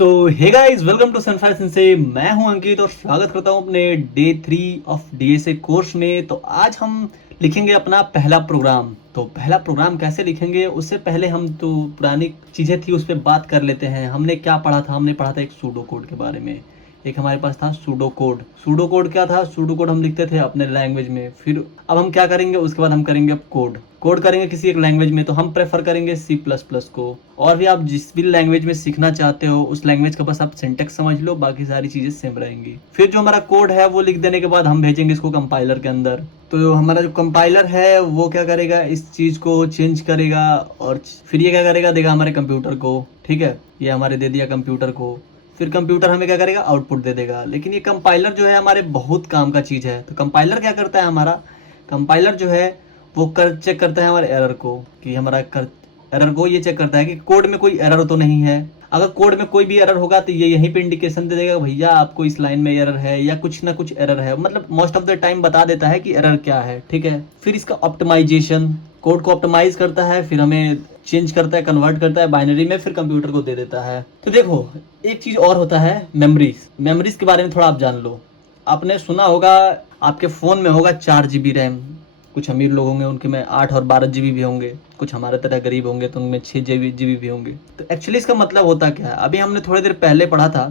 So hey guys, welcome to Sunfire Sensei. मैं हूं अंकित और स्वागत करता हूं अपने डे 3 ऑफ डीएसए कोर्स में। तो आज हम लिखेंगे अपना पहला प्रोग्राम। तो पहला प्रोग्राम कैसे लिखेंगे उससे पहले हम तो पुरानी चीज़ें थी उस पर बात कर लेते हैं। हमने क्या पढ़ा था? हमने पढ़ा था एक सूडो कोड के बारे में। एक हमारे पास था सूडो कोड। सूडो कोड क्या था? सूडो कोड हम लिखते थे अपने लैंग्वेज में। फिर अब हम क्या करेंगे? उसके बाद हम करेंगे अब कोड करेंगे किसी एक लैंग्वेज में। तो हम प्रेफर करेंगे सी प्लस प्लस को। और भी आप जिस भी लैंग्वेज में सीखना चाहते हो उस लैंग्वेज का बस आप सिंटेक्स समझ लो, बाकी सारी चीज़ें सेम रहेंगी। फिर जो हमारा कोड है वो लिख देने के बाद हम भेजेंगे इसको कंपाइलर के अंदर। तो हमारा जो कंपाइलर है वो क्या करेगा? इस चीज़ को चेंज करेगा और फिर ये क्या करेगा? देगा हमारे कंप्यूटर को। ठीक है, ये हमारे दे दिया कंप्यूटर को। फिर कंप्यूटर हमें क्या करेगा? आउटपुट दे देगा। लेकिन ये कंपाइलर जो है हमारे बहुत काम का चीज़ है। तो कंपाइलर क्या करता है? हमारा कंपाइलर जो है वो चेक करता है हमारे एरर को, कि हमारा एरर को ये चेक करता है कि कोड में कोई एरर तो नहीं है। अगर कोड में कोई भी एरर होगा तो ये यहीं पे इंडिकेशन दे देगा, भैया आपको इस लाइन में एरर है या कुछ ना कुछ एरर है। मतलब मोस्ट ऑफ द टाइम बता देता है कि एरर क्या है। ठीक है, फिर इसका ऑप्टिमाइजेशन, कोड को ऑप्टिमाइज करता है, फिर हमें चेंज करता है, कन्वर्ट करता है बाइनरी में, फिर कंप्यूटर को दे देता है। तो देखो, एक चीज़ और होता है मेमोरीज के बारे में थोड़ा आप जान लो। आपने सुना होगा आपके फ़ोन में होगा 4 GB रैम। कुछ अमीर लोग होंगे उनके में 8 और 12 GB भी होंगे। कुछ हमारे तरह गरीब होंगे तो उनमें 6 GB भी होंगे। तो एक्चुअली इसका मतलब होता क्या है? अभी हमने थोड़ी देर पहले पढ़ा था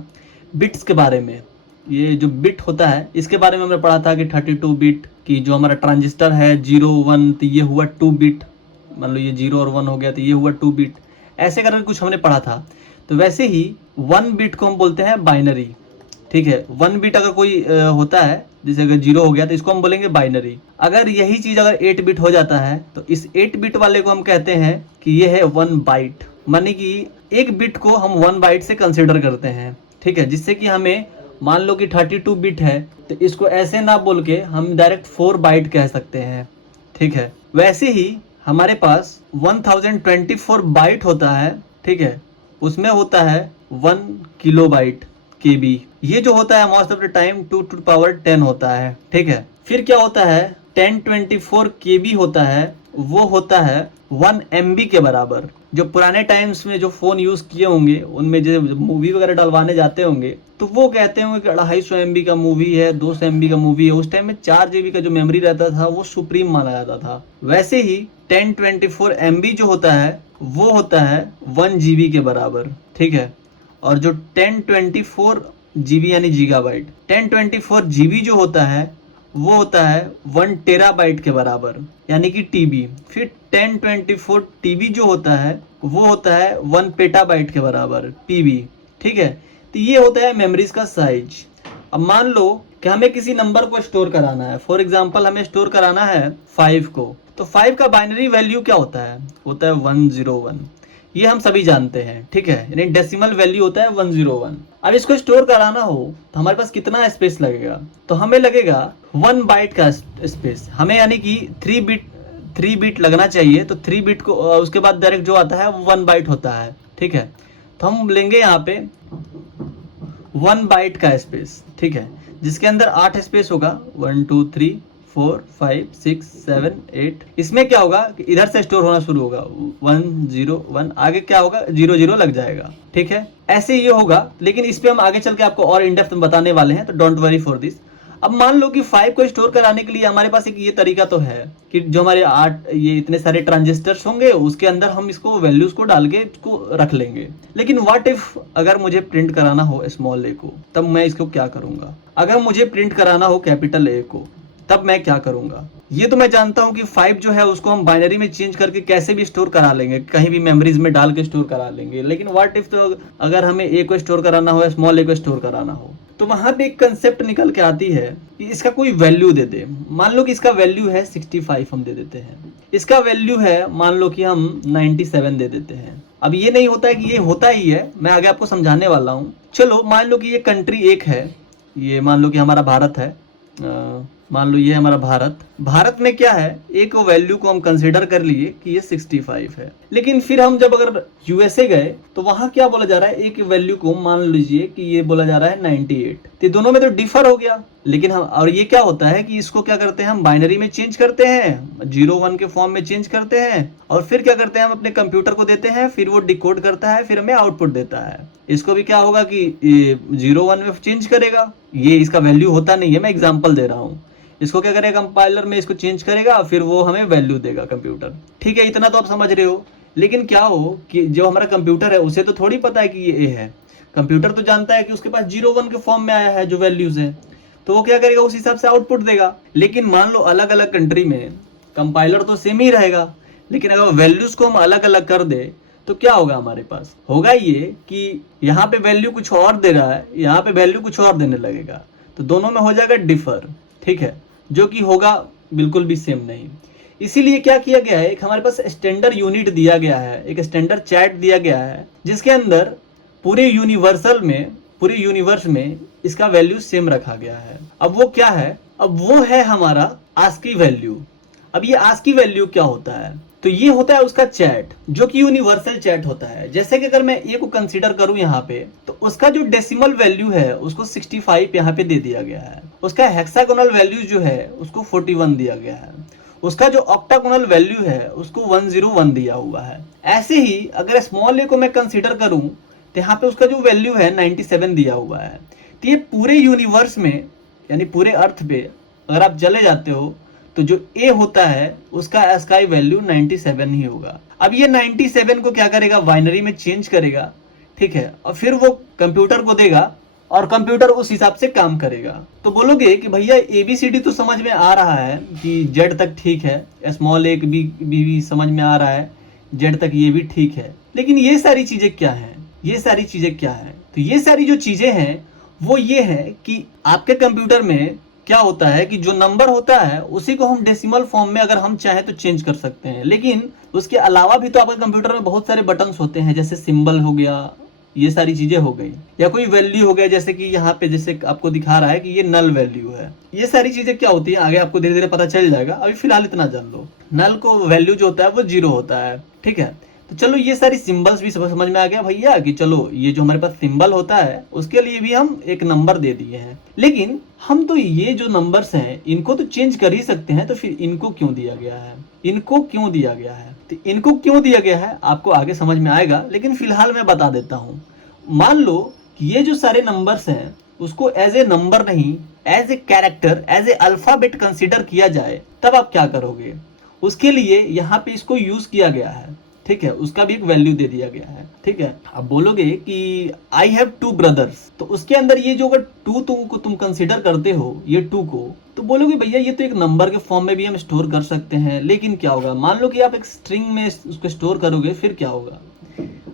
बिट्स के बारे में। ये जो बिट होता है इसके बारे में हमने पढ़ा था कि 32 बिट की जो हमारा ट्रांजिस्टर है 0 1, तो ये हुआ 2 बिट। मान लो ये 0 और 1 हो गया तो ये हुआ 2 बिट। ऐसे करके कुछ हमने पढ़ा था। तो वैसे ही 1 बिट को हम बोलते हैं बाइनरी। ठीक है, 1 बिट अगर कोई होता है, जैसे अगर 0 हो गया तो इसको हम बोलेंगे बाइनरी। अगर यही चीज़ अगर 8 बिट हो जाता है तो इस 8 बिट वाले को हम कहते हैं कि ये है 1 बाइट। माने कि एक बिट को हम 1 बाइट से कंसिडर करते हैं। ठीक है, जिससे कि हमें मान लो कि 32 बिट है तो इसको ऐसे ना बोल के हम डायरेक्ट 4 बाइट कह सकते हैं। ठीक है, वैसे ही हमारे पास 1024 बाइट होता है। ठीक है, उसमें होता है 1 किलोबाइट केबी। ये जो होता है most of the time 2 two power 10 होता है। ठीक है, फिर क्या होता है 1024 केबी होता है, वो होता है 1 MB के बराबर। जो पुराने टाइम्स में जो फ़ोन यूज़ किए होंगे उनमें जो मूवी वगैरह डलवाने जाते होंगे तो वो कहते होंगे कि 250 MB का मूवी है, 200 MB का मूवी है। उस टाइम में 4 GB का जो मेमोरी रहता था वो सुप्रीम माना जाता था। वैसे ही 1024 MB जो होता है वो होता है 1 GB के बराबर। ठीक है, और जो 1024 GB यानी गीगाबाइट, 1024 GB जो होता है वो होता है 1 टेराबाइट के बराबर यानी कि टीबी। फिर 1024 टीबी जो होता है वो होता है 1 पेटाबाइट के बराबर पीबी। ठीक है, तो ये होता है मेमोरीज का साइज। अब मान लो कि हमें किसी नंबर को स्टोर कराना है। फॉर एग्जांपल हमें स्टोर कराना है 5 को। तो 5 का बाइनरी वैल्यू क्या होता है? होता है 101। ये हम सभी जानते हैं। ठीक है, यानी डेसिमल वैल्यू होता है 101। अब इसको स्टोर कराना हो तो हमारे पास कितना स्पेस लगेगा? तो हमें लगेगा 1 बाइट का स्पेस। हमें यानी कि 3 बिट लगना चाहिए। तो 3 बिट को उसके बाद डायरेक्ट जो आता है वो 1 बाइट होता है। ठीक है, तो हम लेंगे यहाँ पे 1 बाइट का स्पेस। ठीक है, जिसके अंदर 8 स्पेस होगा, 1 2 3 4 5 6 7 8। इसमें क्या होगा कि इधर से स्टोर होना शुरू होगा 1 0 1, आगे क्या होगा 0 0 लग जाएगा। ठीक है, ऐसे ये होगा, लेकिन इस पे हम आगे चल के आपको और इन डेप्थ में बताने वाले हैं, तो डोंट वरी फॉर दिस। अब मान लो कि 5 को स्टोर कराने के लिए हमारे पास एक ये तरीका तो है कि जो हमारे 8 ये इतने सारे ट्रांजिस्टर्स होंगे उसके अंदर हम इसको वैल्यूज को डाल के इसको रख लेंगे। लेकिन व्हाट इफ अगर मुझे प्रिंट कराना हो स्मॉल ए को, तब मैं इसको क्या करूंगा? अगर मुझे प्रिंट कराना हो कैपिटल ए को, तब मैं क्या करूंगा? ये तो मैं जानता हूं कि 5 जो है उसको हम बाइनरी में चेंज करके कैसे भी स्टोर करा लेंगे, कहीं भी मेमोरीज में डाल के स्टोर करा लेंगे। लेकिन व्हाट इफ तो अगर हमें ए को स्टोर कराना हो, स्मॉल ए को स्टोर कराना हो, तो वहां पे एक कंसेप्ट निकल के आती है कि इसका कोई वैल्यू दे दे। मान लो कि इसका वैल्यू है 65, हम दे देते हैं। इसका वैल्यू है मान लो कि हम 97 दे देते हैं। अब ये नहीं होता है कि ये होता ही है, मैं आगे आपको समझाने वाला हूँ। चलो मान लो कि ये कंट्री एक है, ये मान लो कि हमारा भारत है। मान लो ये हमारा भारत में क्या है, एक वैल्यू को हम कंसीडर कर लिए कि ये 65 है, लेकिन फिर हम जब अगर यूएसए गए तो वहां क्या बोला जा रहा है, एक वैल्यू को मान लीजिए कि ये बोला जा रहा है 98। तो दोनों में तो डिफर हो गया, लेकिन हम और ये क्या होता है कि इसको क्या करते हैं हम बाइनरी में चेंज करते हैं, 0 1 के फॉर्म में चेंज करते हैं और फिर क्या करते हैं हम अपने कंप्यूटर को देते हैं, फिर वो डिकोड करता है, फिर हमें आउटपुट देता है। इसको भी क्या होगा कि 0 1 में चेंज करेगा, ये इसका वैल्यू होता नहीं है, मैं एग्जांपल दे रहा हूँ। इसको क्या करेगा, कंपाइलर में इसको चेंज करेगा, फिर वो हमें वैल्यू देगा कंप्यूटर। ठीक है, इतना तो आप समझ रहे हो। लेकिन क्या हो कि जो हमारा कंप्यूटर है उसे तो थोड़ी पता है कि ये ए है। कंप्यूटर तो जानता है कि उसके पास 0 1 के फॉर्म में आया है जो वैल्यूज है, तो वो क्या करेगा, उस हिसाब से आउटपुट देगा। लेकिन मान लो अलग अलग कंट्री में कंपाइलर तो सेम ही रहेगा, लेकिन अगर वैल्यूज को हम अलग अलग कर दे तो क्या होगा, हमारे पास होगा ये कि यहाँ पे वैल्यू कुछ और दे रहा है, यहाँ पे वैल्यू कुछ और देने लगेगा, तो दोनों में हो जाएगा डिफर। ठीक है, जो कि होगा बिल्कुल भी सेम नहीं। इसीलिए क्या किया गया है, एक हमारे पास स्टैंडर्ड यूनिट दिया गया है, एक स्टैंडर्ड चैट दिया गया है, जिसके अंदर पूरे यूनिवर्स में इसका वैल्यू सेम रखा गया है। अब वो क्या है, अब वो है हमारा आस्की वैल्यू। अब ये आस्की वैल्यू क्या होता है, तो ये होता है उसका चैट, जो कि यूनिवर्सल चैट होता है। जैसे कि अगर मैं ए को कंसीडर करूं यहाँ पे, तो उसका जो डेसिमल वैल्यू है उसको 65 यहाँ पे दे दिया गया है। उसका हेक्सागोनल वैल्यू जो है उसको 41 दिया गया है। उसका जो ऑक्टागोनल वैल्यू है उसको 101 दिया हुआ है। ऐसे ही अगर स्मॉल ए को मैं कंसीडर करूं तो यहाँ पे उसका जो वैल्यू है 97 दिया हुआ है। तो ये पूरे यूनिवर्स में यानी पूरे अर्थ पे अगर आप चले जाते हो तो जो ए होता है उसका एस्काई वैल्यू 97 ही होगा। अब ये 97 को क्या करेगा, बाइनरी में चेंज करेगा। ठीक है, और फिर वो कंप्यूटर को देगा और कंप्यूटर उस हिसाब से काम करेगा। तो बोलोगे कि भैया ABCD तो समझ में आ रहा है कि जेड तक ठीक है, स्मॉल ए भी समझ में आ रहा है, जेड तक ये भी ठीक है, लेकिन ये सारी चीजें क्या हैं, ये सारी चीजें क्या हैं? तो ये सारी जो चीजें हैं वो ये है कि आपके कंप्यूटर में क्या होता है कि जो नंबर होता है उसी को हम डेसिमल फॉर्म में अगर हम चाहें तो चेंज कर सकते हैं। लेकिन उसके अलावा भी तो आपके कंप्यूटर में बहुत सारे बटन्स होते हैं, जैसे सिंबल हो गया, ये सारी चीजें हो गई, या कोई वैल्यू हो गया, जैसे कि यहाँ पे जैसे आपको दिखा रहा है कि ये नल वैल्यू है। ये सारी चीजें क्या होती है आगे आपको धीरे धीरे पता चल जाएगा, अभी फिलहाल इतना जान लो। नल को वैल्यू जो होता है वो 0 होता है। ठीक है, तो चलो ये सारी सिंबल्स भी समझ में आ गया भैया कि चलो ये जो हमारे पास सिंबल होता है उसके लिए भी हम एक नंबर दे दिए हैं। लेकिन हम तो ये जो नंबर्स हैं इनको तो चेंज कर ही सकते हैं, तो फिर इनको क्यों दिया गया है, इनको क्यों दिया गया है? तो इनको क्यों दिया गया है आपको आगे समझ में आएगा, लेकिन फिलहाल मैं बता देता हूँ। मान लो कि ये जो सारे नंबर्स हैं उसको एज ए नंबर नहीं, as a character, as a alphabet consider किया जाए, तब आप क्या करोगे? उसके लिए यहाँ पे इसको यूज किया गया है। ठीक है, उसका भी एक वैल्यू दे दिया गया है। ठीक है, अब बोलोगे कि आई हैव 2 ब्रदर्स, तो उसके अंदर ये जो अगर 2 तुम कंसिडर करते हो ये 2 को, तो बोलोगे भैया ये तो एक नंबर के फॉर्म में भी हम स्टोर कर सकते हैं। लेकिन क्या होगा, मान लो कि आप एक स्ट्रिंग में उसको स्टोर करोगे, फिर क्या होगा?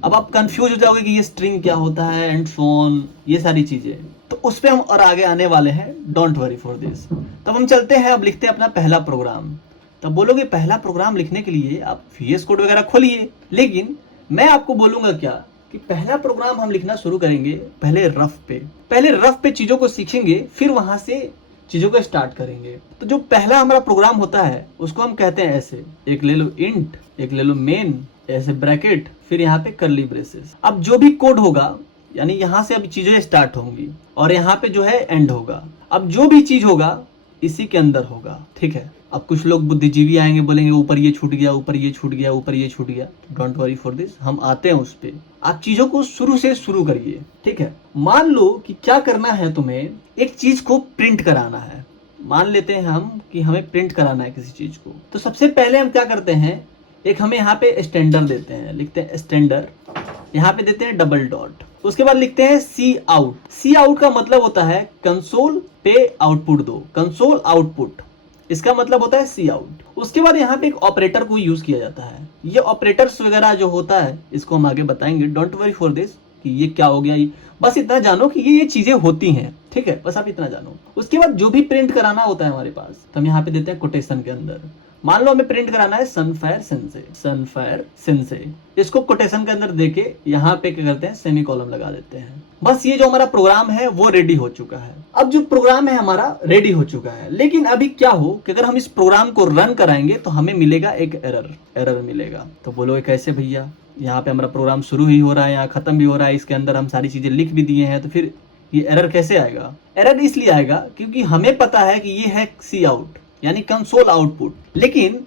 अब आप कंफ्यूज हो जाओगे कि ये स्ट्रिंग क्या होता है एंड सो ऑन, ये सारी चीजें। तो उस पर हम और आगे आने वाले हैं, डोंट वरी फॉर दिस। तब हम चलते हैं, अब लिखते हैं अपना पहला प्रोग्राम। तब बोलोगे पहला प्रोग्राम लिखने के लिए आप VS कोड वगैरह खोलिए, लेकिन मैं आपको बोलूंगा क्या कि पहला प्रोग्राम हम लिखना शुरू करेंगे पहले रफ पे चीजों को सीखेंगे, फिर वहां से चीजों को स्टार्ट करेंगे। तो जो पहला हमारा प्रोग्राम होता है उसको हम कहते हैं ऐसे, एक ले लो इंट, एक ले लो मेन, ऐसे ब्रैकेट, फिर यहाँ पे करली ब्रेसेस। अब जो भी कोड होगा यानी यहाँ से अब चीजें स्टार्ट होंगी और यहाँ पे जो है एंड होगा। अब जो भी चीज होगा इसी के अंदर होगा। ठीक है, अब कुछ लोग बुद्धिजीवी आएंगे, बोलेंगे ऊपर ये छूट गया, ऊपर ये छूट गया, ऊपर ये छूट गया। डोंट वरी फॉर दिस, हम आते हैं उस पे। आप चीजों को शुरू से शुरू करिए। ठीक है, मान लो कि क्या करना है, तुम्हें एक चीज को प्रिंट कराना है। मान लेते हैं हम कि हमें प्रिंट कराना है किसी चीज को, तो सबसे पहले हम क्या करते हैं, एक हमें यहाँ पे स्टैंडर्ड देते हैं, लिखते हैं स्टैंडर्ड, यहाँ पे देते हैं डबल डॉट, उसके बाद लिखते हैं सी आउट। सी आउट का मतलब होता है कंसोल पे आउटपुट दो, कंसोल आउटपुट, इसका मतलब होता है सी आउट। उसके बाद यहाँ पे एक ऑपरेटर को यूज किया जाता है। ये ऑपरेटर्स वगैरह जो होता है इसको हम आगे बताएंगे, डोंट वरी फॉर दिस कि ये क्या हो गया। बस इतना जानो कि ये चीजें होती हैं। ठीक है, बस आप इतना जानो। उसके बाद जो भी प्रिंट कराना होता है हमारे पास, तो हम यहाँ पे देते हैं कोटेशन के अंदर। मान लो हमें प्रिंट कराना है सनफायर सेंसे, सनफायर सेंसे, इसको कोटेशन के अंदर देके यहाँ पे क्या करते हैं, सेमी कॉलम लगा देते हैं। बस ये जो हमारा प्रोग्राम है वो रेडी हो चुका है। अब जो प्रोग्राम है हमारा रेडी हो चुका है, लेकिन अभी क्या हो कि अगर हम इस प्रोग्राम को रन कराएंगे तो हमें मिलेगा एक एरर मिलेगा। तो बोलो कैसे भैया, यहाँ पे हमारा प्रोग्राम शुरू ही हो रहा है, यहाँ खत्म भी हो रहा है, इसके अंदर हम सारी चीजें लिख भी दिए हैं, तो फिर ये एरर कैसे आएगा? एरर इसलिए आएगा क्योंकि हमें पता है कि ये है सी आउट यानी कंसोल आउटपुट, लेकिन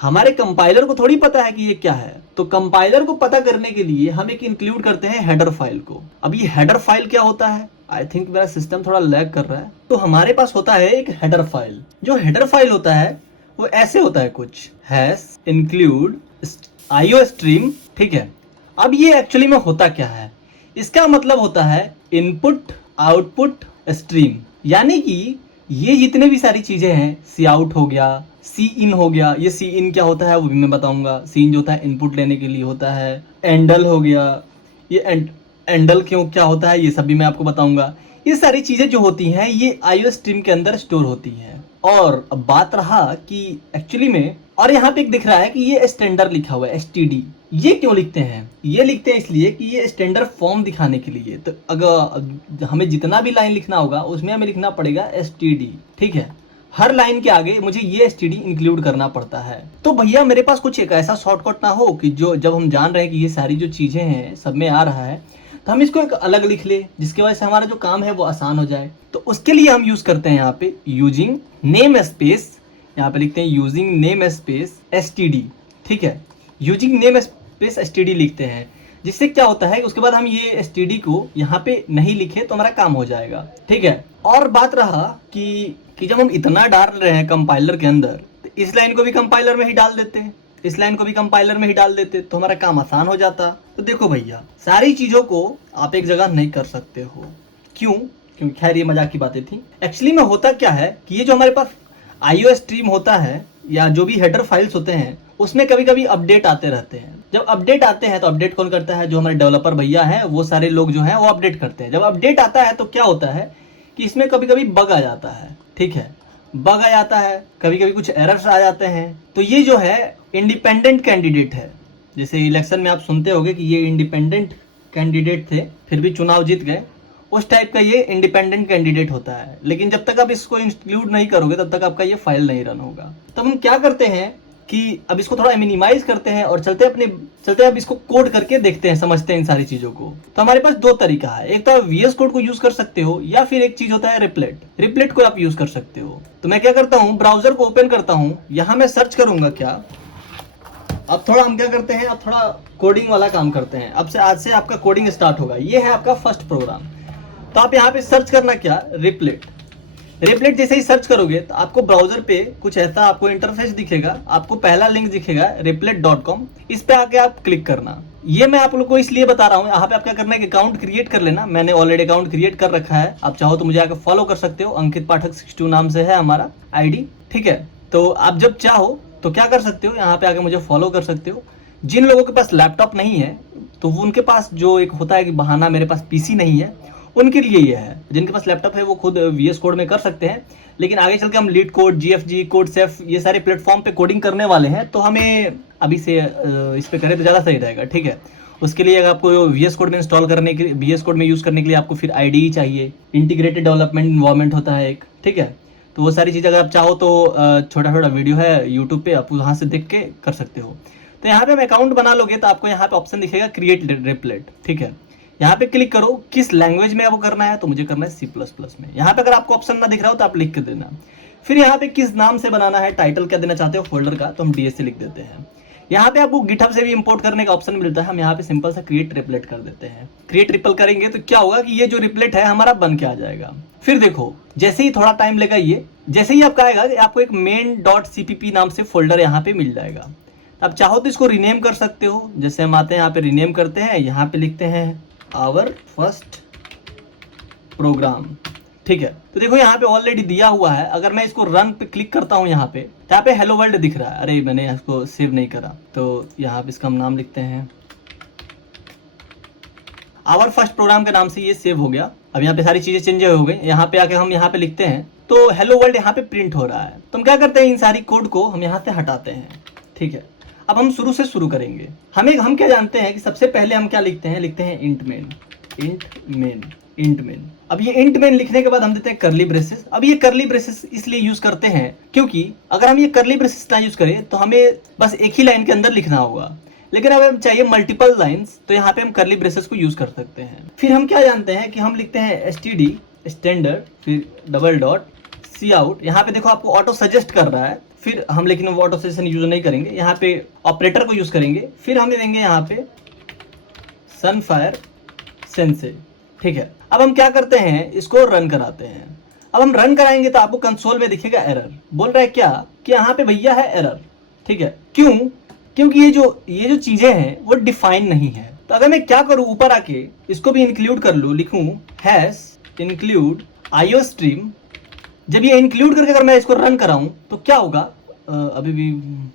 हमारे कंपाइलर को थोड़ी पता है कि ये क्या है। तो कंपाइलर को पता करने के लिए हम एक इंक्लूड करते हैं हेडर फाइल को। अब ये हेडर फाइल क्या होता है? आई थिंक मेरा सिस्टम थोड़ा लैग कर रहा है। तो हमारे पास होता है एक हेडर फाइल। जो हेडर फाइल होता है वो ऐसे होता है कुछ, हैश इंक्लूड आईओ स्ट्रीम, ठीक है। अब ये एक्चुअली में होता क्या है? इसका मतलब होता है इनपुट आउटपुट स्ट्रीम, यानी कि ये जितने भी सारी चीजें हैं, सी आउट हो गया, सी इन हो गया। ये सी इन क्या होता है वो भी मैं बताऊंगा। सी इन जो होता है इनपुट लेने के लिए होता है। एंडल हो गया, ये एंडल क्यों क्या होता है ये सब भी मैं आपको बताऊंगा। ये सारी चीजें जो होती हैं ये आईओ स्ट्रीम के अंदर स्टोर होती हैं। और अब बात रहा कि एक्चुअली में, और यहाँ पे एक दिख रहा है कि ये स्टैंडर्ड लिखा हुआ है STD। ये क्यों लिखते हैं? ये लिखते हैं इसलिए कि ये स्टैंडर्ड फॉर्म दिखाने के लिए। तो अगर हमें जितना भी लाइन लिखना होगा उसमें हमें लिखना पड़ेगा STD, ठीक है। हर लाइन के आगे मुझे ये STD इंक्लूड करना पड़ता है। तो भैया मेरे पास कुछ एक ऐसा शॉर्टकट ना हो कि जो जब हम जान रहे हैं कि ये सारी जो चीजें हैं सब में आ रहा है, तो हम इसको एक अलग लिख ले जिसकी वजह से हमारा जो काम है वो आसान हो जाए। तो उसके लिए हम यूज करते हैं यहाँ पे यूजिंग नेम स्पेस, यहाँ पे लिखते हैं यूजिंग नेम स्पेस STD, ठीक है। यूजिंग नेम स्पेस STD लिखते हैं, जिससे क्या होता है कि उसके बाद हम ये STD को यहाँ पे नहीं लिखे तो हमारा काम हो जाएगा, ठीक है। और बात रहा कि जब हम इतना डाल रहे हैं कंपाइलर के अंदर, तो इस लाइन को भी कंपाइलर में ही डाल देते हैं, इस लाइन को भी कंपाइलर में ही डाल देते तो हमारा काम आसान हो जाता। तो देखो भैया, सारी चीजों को आप एक जगह नहीं कर सकते हो। क्यों? क्योंकि खैर ये मजाक की बातें थी। एक्चुअली में होता क्या है कि ये जो हमारे पास आईओ स्ट्रीम होता है या जो भी हेडर फाइल्स होते हैं उसमें कभी कभी अपडेट आते रहते हैं। जब अपडेट आते हैं तो अपडेट कौन करता है? जो हमारे डेवलपर भैया हैं वो सारे लोग जो हैं वो अपडेट करते हैं। जब अपडेट आता है तो क्या होता है कि इसमें कभी कभी बग आ जाता है, ठीक है। बग आ जाता है, कभी कभी कुछ एरर्स आ जाते हैं। तो ये जो है इंडिपेंडेंट कैंडिडेट है। जैसे इलेक्शन में आप सुनते होंगे कि ये इंडिपेंडेंट कैंडिडेट थे फिर भी चुनाव जीत गए, उस टाइप का ये इंडिपेंडेंट कैंडिडेट होता है। लेकिन जब तक आप इसको इंक्लूड नहीं करोगे तब तक आपका ये फाइल नहीं रन होगा। तब हम क्या करते हैं कि अब इसको थोड़ा मिनिमाइज करते हैं और चलते अब इसको कोड करके देखते हैं, समझते हैं इन सारी चीजों को। तो हमारे पास दो तरीका है, एक तो आप VS कोड को यूज कर सकते हो या फिर एक चीज होता है रिप्लेट को आप यूज कर सकते हो। तो मैं क्या करता हूँ, ब्राउजर को ओपन करता हूँ, यहाँ मैं सर्च करूंगा क्या। अब थोड़ा हम क्या करते हैं, अब थोड़ा कोडिंग वाला काम करते हैं। अब से आज से आपका कोडिंग स्टार्ट होगा। ये है आपका फर्स्ट प्रोग्राम। तो आप यहाँ पे सर्च करना क्या, रिप्लेट जैसे ही सर्च करोगे तो आपको ब्राउजर पे कुछ ऐसा आपको इंटरफेस दिखेगा। आपको पहला लिंक दिखेगा replet.com, इस पे आके आप क्लिक करना। ये मैं आप लोग को इसलिए बता रहा हूँ, यहाँ पे आप क्या करना है कि अकाउंट क्रिएट कर लेना। मैंने ऑलरेडी अकाउंट क्रिएट कर रखा है, आप चाहो तो मुझे आके फॉलो कर सकते हो। अंकित पाठक 62 नाम से है हमारा ID, ठीक है। तो आप जब चाहो तो क्या कर सकते हो, यहाँ पे आके मुझे फॉलो कर सकते हो। जिन लोगों के पास लैपटॉप नहीं है तो वो उनके पास जो एक होता है कि बहाना मेरे पास PC नहीं है, उनके लिए ये है। जिनके पास लैपटॉप है वो खुद VS कोड में कर सकते हैं, लेकिन आगे चल के हम लीड कोड, GFG, कोडसेफ ये सारे प्लेटफॉर्म पे कोडिंग करने वाले हैं, तो हमें अभी से इस पे करें तो ज़्यादा सही रहेगा, ठीक है। उसके लिए अगर आपको VS कोड में इंस्टॉल करने के VS कोड में यूज़ करने के लिए आपको फिर IDE चाहिए, इंटीग्रेटेड डेवलपमेंट इन्वायरमेंट होता है एक, ठीक है। तो वो सारी चीज़ अगर आप चाहो तो छोटा छोटा वीडियो है यूट्यूब पे, आप वहाँ से देख के कर सकते हो। तो यहाँ पे हम अकाउंट बना लोगे तो आपको यहाँ पे ऑप्शन दिखेगा क्रिएट रिप्लेट, ठीक है। यहाँ पे क्लिक करो, किस लैंग्वेज में आपको करना है, तो मुझे करना है C++ में। यहाँ पे अगर आपको ऑप्शन ना दिख रहा हो तो आप लिख के देना। फिर यहाँ पे किस नाम से बनाना है, टाइटल क्या देना चाहते हो फोल्डर का, तो हम DSC लिख देते हैं। यहाँ पे आपको गिटहब से भी इंपोर्ट करने का ऑप्शन मिलता है। हम यहाँ पे सिंपल सा क्रिएट रिप्लेट कर देते हैं। क्रिएट रिपल करेंगे तो क्या होगा कि ये जो रिप्लेट है हमारा बन के आ जाएगा। फिर देखो जैसे ही थोड़ा टाइम लेगा, ये जैसे ही आपका आएगा आपको एक main.cpp नाम से फोल्डर यहाँ पे मिल जाएगा। आप चाहो तो इसको रीनेम कर सकते हो। जैसे हम आते हैं यहाँ पे रीनेम करते हैं, यहाँ पे लिखते हैं आवर फर्स्ट प्रोग्राम, ठीक है। तो देखो यहाँ पे ऑलरेडी दिया हुआ है। अगर मैं इसको रन पे क्लिक करता हूँ यहाँ पे हेलो वर्ल्ड दिख रहा है। अरे मैंने इसको सेव नहीं करा, तो यहाँ पे इसका हम नाम लिखते हैं आवर फर्स्ट प्रोग्राम के नाम से, ये सेव हो गया। अब यहाँ पे सारी चीजें चेंज हो गई। यहाँ पे आके हम यहाँ पे लिखते हैं तो हेलो वर्ल्ड यहाँ पे प्रिंट हो रहा है। तो हम क्या करते हैं, इन सारी कोड को हम यहाँ से हटाते हैं। ठीक है, अब हम शुरू से शुरू करेंगे। हम क्या जानते हैं कि सबसे पहले हम क्या लिखते हैं, लिखते हैं int main, int main, int main. अब ये इंट मेन लिखने के बाद हम देते हैं करली ब्रेसेस। अब ये करली ब्रेसेस इसलिए यूज करते हैं क्योंकि अगर हम ये करली ब्रेसेस ना यूज करें तो हमें बस एक ही लाइन के अंदर लिखना होगा, लेकिन अगर हम चाहिए मल्टीपल लाइंस तो यहाँ पे हम करली ब्रेसेस को यूज कर सकते हैं। फिर हम क्या जानते हैं कि हम लिखते हैं std स्टैंडर्ड, फिर डबल डॉट सी आउट। यहाँ पे देखो आपको ऑटो सजेस्ट कर रहा है, फिर हम लेकिन वो ऑटो सजेशन यूज नहीं करेंगे, यहाँ पे ऑपरेटर को यूज करेंगे। फिर हम देंगे यहाँ पे सनफायर सेंसे। ठीक है, अब हम क्या करते हैं, इसको रन कराते हैं। अब हम रन कराएंगे तो आपको कंसोल में दिखेगा एरर। बोल रहा है क्या कि यहाँ पे भैया है एरर। ठीक है, क्यों? क्योंकि ये जो चीजें हैं वो डिफाइन नहीं है। तो अगर मैं क्या करूं, ऊपर आके इसको भी इंक्लूड कर लूं, लिखूं हैश इंक्लूड आईओ स्ट्रीम। जब ये इंक्लूड करके अगर मैं इसको रन कराऊं तो क्या होगा, अभी भी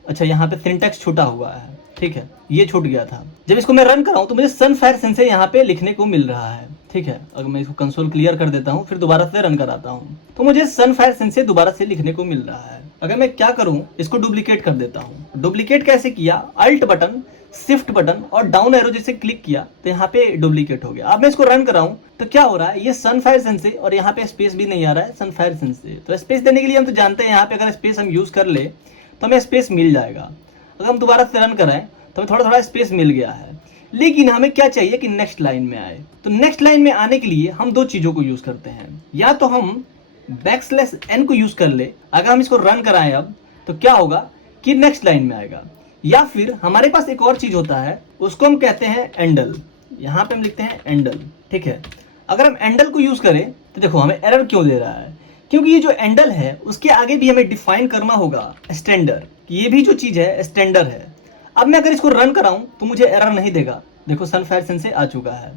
अच्छा यहाँ पे सिंटैक्स छूटा हुआ है। ठीक है, ये छूट गया था। जब इसको मैं रन कराऊं तो मुझे सनफायर सेंसे यहाँ पे लिखने को मिल रहा है। ठीक है, अगर मैं इसको कंसोल क्लियर कर देता हूँ फिर दोबारा से रन कराता हूँ तो मुझे सनफायर सेंसे दोबारा से लिखने को मिल रहा है। अगर मैं क्या करूं, इसको डुप्लीकेट कर देता हूं। डुप्लीकेट कैसे किया, अल्ट बटन, शिफ्ट बटन और डाउन एरो जैसे क्लिक किया तो यहाँ पे डुप्लीकेट हो गया। अब मैं इसको रन कराऊं तो क्या हो रहा है, ये सनफायर सेंसे और यहाँ पे स्पेस भी नहीं आ रहा है, सनफायर सेंसे। तो स्पेस देने के लिए हम तो जानते हैं यहाँ पे अगर स्पेस हम यूज कर ले तो हमें स्पेस मिल जाएगा। अगर हम दोबारा से रन कराएं तो हमें थोड़ा थोड़ा स्पेस मिल गया है, लेकिन हमें क्या चाहिए कि नेक्स्ट लाइन में आए। तो नेक्स्ट लाइन में आने के लिए हम दो चीजों को यूज करते हैं, या तो हम \n को यूज कर ले। अगर हम इसको रन कराएं अब तो क्या होगा कि नेक्स्ट लाइन में आएगा, या फिर हमारे पास एक और चीज होता है उसको हम कहते हैं एंडल। यहाँ पे हम लिखते हैं एंडल। ठीक है, अगर हम एंडल को यूज करें तो देखो हमें एरर क्यों दे रहा है, क्योंकि ये जो एंडल है उसके आगे भी हमें डिफाइन करना होगा स्टैंडर्ड, ये भी जो चीज है स्टैंडर्ड है। अब मैं अगर इसको रन कराऊं तो मुझे एरर नहीं देगा। देखो सनफायर सेंसे आ चुका है।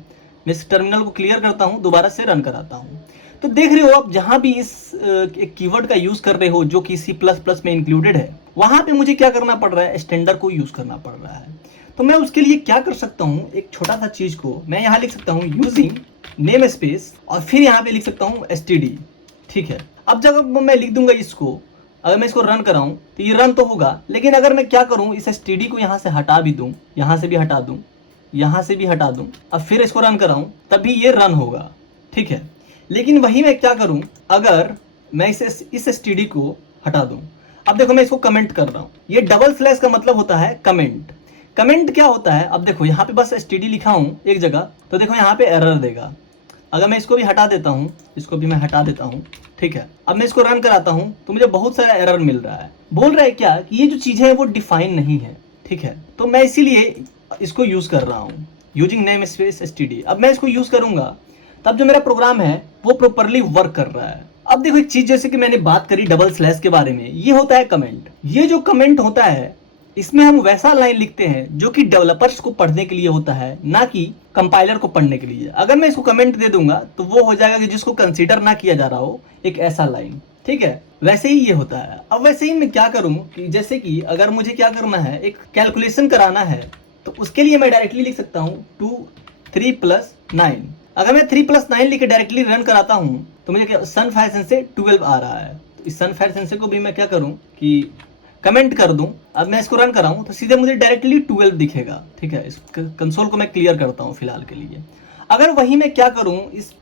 मैं इस टर्मिनल को क्लियर करता हूं, दोबारा से रन कराता हूं तो देख रहे हो आप जहां भी इस एक कीवर्ड का यूज कर रहे हो जो कि C++ में इंक्लूडेड है, वहां पे मुझे क्या करना पड़ रहा है, स्टैंडर्ड को यूज करना पड़ रहा है। तो मैं उसके लिए क्या कर सकता हूं, एक छोटा सा चीज को मैं यहाँ लिख सकता हूँ यूजिंग नेम स्पेस और फिर यहाँ पे लिख सकता हूँ std। ठीक है, अब जब मैं लिख दूंगा इसको, अगर मैं इसको रन कराऊं तो ये रन तो होगा, लेकिन अगर मैं क्या करूं, इस std को यहाँ से हटा भी दूं, यहाँ से भी हटा दूं, यहाँ से भी हटा दूं, अब फिर इसको रन कराऊं तभी ये रन होगा। ठीक है, लेकिन वही मैं क्या करूं, अगर मैं इस std को हटा दूं, अब देखो मैं इसको कमेंट कर रहा हूं, ये डबल स्लैश का मतलब होता है कमेंट। कमेंट क्या होता है, अब देखो यहाँ पे बस std लिखा हूं एक जगह तो देखो यहाँ पे एरर देगा। अगर मैं इसको भी हटा देता हूं, इसको भी मैं हटा देता हूं, ठीक है, अब मैं इसको रन कराता हूं तो मुझे बहुत सारा एरर मिल रहा है। बोल रहा है क्या कि ये जो चीजें है वो डिफाइन नहीं है। ठीक है, तो मैं इसीलिए इसको यूज कर रहा हूं यूजिंग नेम स्पेस std। अब मैं इसको यूज करूंगा तब जो मेरा प्रोग्राम है वो प्रॉपर्ली वर्क कर रहा है। अब देखो एक चीज जैसे कि मैंने बात करी डबल स्लैश के बारे में, ये होता है कमेंट। ये जो कमेंट होता है इसमें हम वैसा लाइन लिखते हैं जो कि डेवलपर्स को पढ़ने के लिए होता है, ना कि कंपाइलर को पढ़ने के लिए। अगर मैं इसको कमेंट दे दूंगा तो वो हो जाएगा कि जिसको कंसीडर ना किया जा रहा हो, एक ऐसा लाइन। ठीक है, वैसे ही ये होता है। अब वैसे ही मैं क्या करूं कि जैसे कि अगर मुझे क्या करना है, एक कैलकुलेशन कराना है तो उसके लिए मैं डायरेक्टली लिख सकता हूँ 2 3 + 9। अगर मैं 3 + 9 लिख के डायरेक्टली रन कराता हूँ तो मुझे सनफायर सेंसे 12 आ रहा है। तो इस सनफायर सेंसे को भी मैं क्या करूँ कि कमेंट कर दूं। अब मैं इसको रन कराऊं तो सीधे मुझे डायरेक्टली 12 दिखेगा। ठीक है, इस कंसोल को मैं क्लियर करता हूं फिलहाल के लिए। अगर वही मैं क्या करूं,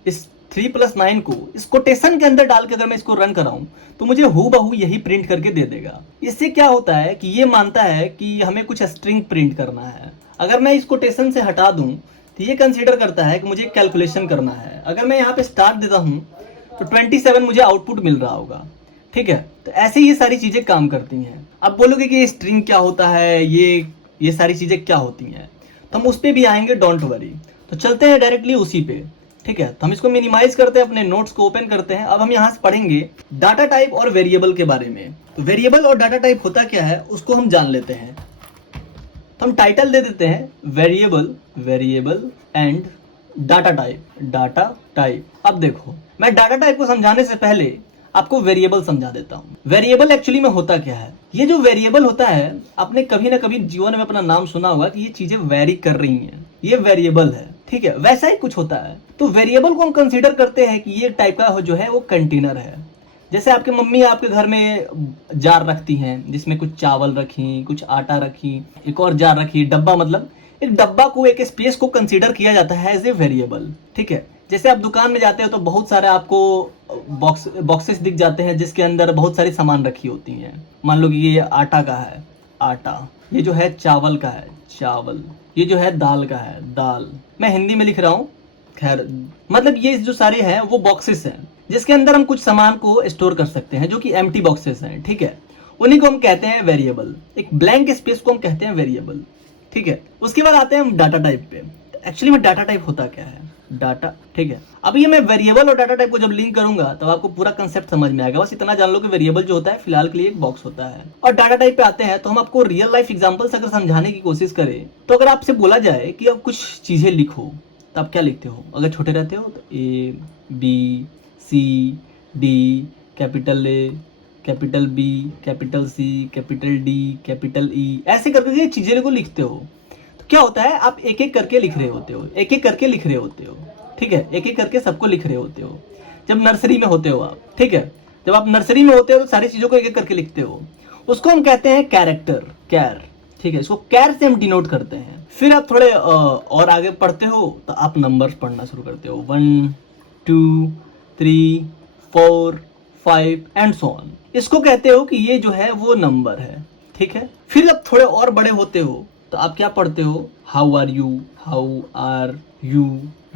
इस 3 + 9 को इस कोटेशन के अंदर डाल के अगर मैं इसको रन कराऊं तो मुझे हूबहू यही प्रिंट करके दे देगा। इससे क्या होता है कि ये मानता है कि हमें कुछ स्ट्रिंग प्रिंट करना है। अगर मैं इस कोटेशन से हटा दूं तो ये कंसीडर करता है कि मुझे कैलकुलेशन करना है। अगर मैं यहाँ पे स्टार्ट देता हूँ तो 27 मुझे आउटपुट मिल रहा होगा। ठीक है, तो ऐसे ये सारी चीजें काम करती हैं। अब बोलोगे कि स्ट्रिंग क्या होता है, ये सारी चीजें क्या होती हैं, तो हम उस पर भी आएंगे, डोंट वरी। तो चलते हैं डायरेक्टली उसी पे। ठीक है, तो हम इसको मिनिमाइज करते हैं, अपने नोट्स को ओपन करते हैं। अब हम यहाँ से पढ़ेंगे डाटा टाइप और वेरिएबल के बारे में। तो वेरिएबल और डाटा टाइप होता क्या है उसको हम जान लेते हैं। तो हम टाइटल दे देते हैं वेरिएबल एंड डाटा टाइप। अब देखो मैं डाटा टाइप को समझाने से पहले आपको वेरिएबल समझा देता हूँ। वेरिएबल एक्चुअली में होता क्या है, ये जो वेरिएबल होता है आपने कभी ना कभी जीवन में अपना नाम सुना होगा कि ये चीजें वेरी कर रही हैं, ये वेरिएबल है। ठीक है, वैसा ही कुछ होता है। तो वेरिएबल को हम कंसीडर करते हैं कि ये टाइप का जो है वो कंटेनर है। जैसे आपकी मम्मी आपके घर में जार रखती हैं जिसमें कुछ चावल रखी, कुछ आटा रखी, एक और जार रखी, डब्बा, मतलब एक डब्बा को, एक स्पेस को कंसीडर किया जाता है एज ए वेरिएबल। ठीक है, जैसे आप दुकान में जाते हो तो बहुत सारे आपको बॉक्सेस दिख जाते हैं जिसके अंदर बहुत सारी सामान रखी होती हैं। मान लो कि ये आटा का है, आटा, ये जो है चावल का है, चावल, ये जो है दाल का है, दाल। मैं हिंदी में लिख रहा हूँ, खैर, मतलब ये जो सारे हैं वो बॉक्सेस हैं जिसके अंदर हम कुछ सामान को स्टोर कर सकते हैं, जो कि एम्प्टी बॉक्सेस हैं। ठीक है, उन्हीं को हम कहते हैं वेरिएबल। एक ब्लैंक स्पेस को हम कहते हैं वेरिएबल। ठीक है, उसके बाद आते हैं हम डाटा टाइप पे। एक्चुअली में डाटा टाइप होता क्या है, डाटा। ठीक है, अब ये मैं वेरिएबल और डाटा टाइप को जब लिंक करूंगा तब आपको पूरा कंसेप्ट समझ में आएगा। बस इतना जान लो कि वेरिएबल जो होता है फिलहाल के लिए एक बॉक्स होता है, और डाटा टाइप पे आते हैं तो हम आपको रियल लाइफ एग्जांपल्स अगर समझाने की कोशिश करें तो अगर आपसे बोला जाए कि अब कुछ चीजें लिखो तो आप क्या लिखते हो? अगर छोटे रहते हो तो A, B, C, D, capital A, capital B, capital C, capital D, capital E, ऐसे करके चीजें को लिखते हो। तो क्या होता है, आप एक एक करके लिख रहे होते हो, एक एक करके लिख रहे होते हो। ठीक है, एक एक करके सबको लिख रहे होते हो जब नर्सरी में होते हो आप। ठीक है, जब आप नर्सरी में होते हो तो सारी चीजों को एक एक करके लिखते हो, उसको हम कहते हैं कैरेक्टर, कैर। ठीक है, इसको कैर से हम डिनोट करते हैं। फिर आप थोड़े और आगे पढ़ते हो तो आप नंबर्स पढ़ना शुरू करते हो, 1 2 3 4 5 एंड सो ऑन। इसको कहते हो कि ये जो है वो नंबर है। ठीक है, फिर जब थोड़े और बड़े होते हो तो आप क्या पढ़ते हो, how are you, how are you,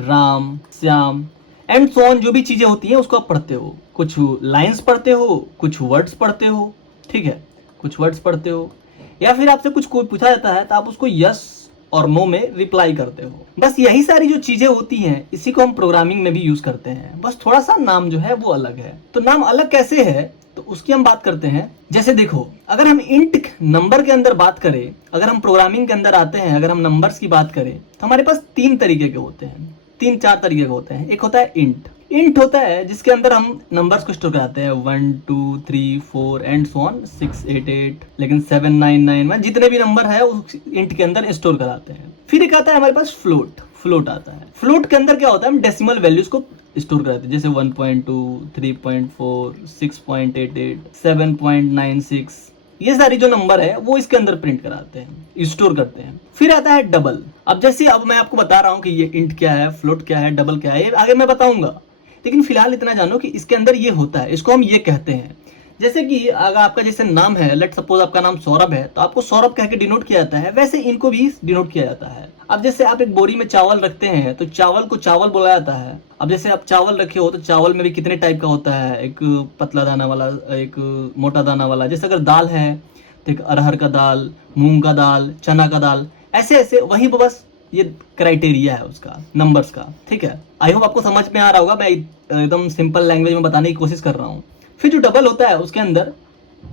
Ram, Shyam and so on. जो भी चीजें होती हैं उसको आप पढ़ते हो, कुछ लाइंस पढ़ते हो, कुछ वर्ड्स पढ़ते हो। ठीक है, कुछ वर्ड्स पढ़ते हो, या फिर आपसे कुछ कोई पूछा जाता है तो आप उसको यस और नो में रिप्लाई करते हो। बस यही सारी जो चीजें होती हैं इसी को हम प्रोग्रामिंग में भी यूज करते हैं, बस थोड़ा सा नाम जो है वो अलग है। तो नाम अलग कैसे है तो उसकी हम बात करते हैं। जैसे देखो, अगर हम इंट नंबर के अंदर बात करें, अगर हम प्रोग्रामिंग के अंदर आते हैं, अगर हम नंबर्स की बात करें तो हमारे पास 3 तरीके के होते हैं, 3-4 तरीके के होते हैं। एक होता है इंट। इंट होता है जिसके अंदर हम नंबर्स को स्टोर कराते हैं, 1 2 3 4 एंड सो ऑन, 6 8 8, लेकिन 7 9 9 जितने भी नंबर है उस इंट के अंदर स्टोर कराते हैं। फिर एक आता है हमारे पास फ्लोट। फ्लोट आता है, फ्लोट के अंदर क्या होता है, हम डेसिमल वैल्यूज को स्टोर कराते हैं, जैसे 1.2 3.4 6.88 7.96, ये सारी जो नंबर है वो इसके अंदर प्रिंट कराते हैं, स्टोर करते हैं। फिर आता है डबल। अब जैसे अब मैं आपको बता रहा हूं कि ये इंट क्या है, फ्लोट क्या है, डबल क्या है, ये आगे मैं बताऊंगा, लेकिन फिलहाल इतना जानो कि इसके अंदर ये होता है, इसको हम ये कहते हैं। जैसे कि अगर आपका जैसे नाम है, लेट सपोज आपका नाम सौरभ है, तो आपको सौरभ कह के डिनोट किया जाता है, वैसे इनको भी डिनोट किया जाता है। अब जैसे आप एक बोरी में चावल रखते हैं तो चावल को चावल बोला जाता है। अब जैसे आप चावल रखे हो तो चावल में भी कितने टाइप का होता है, एक पतला दाना वाला, एक मोटा दाना वाला। जैसे अगर दाल है तो एक अरहर का दाल, मूंग का दाल, चना का दाल, ऐसे ऐसे। वहीं पर बस ये क्राइटेरिया है उसका, नंबर्स का। ठीक है, आई होप आपको समझ में आ रहा होगा, मैं एकदम सिंपल लैंग्वेज में बताने की कोशिश कर रहा हूँ। फिर जो डबल होता है उसके अंदर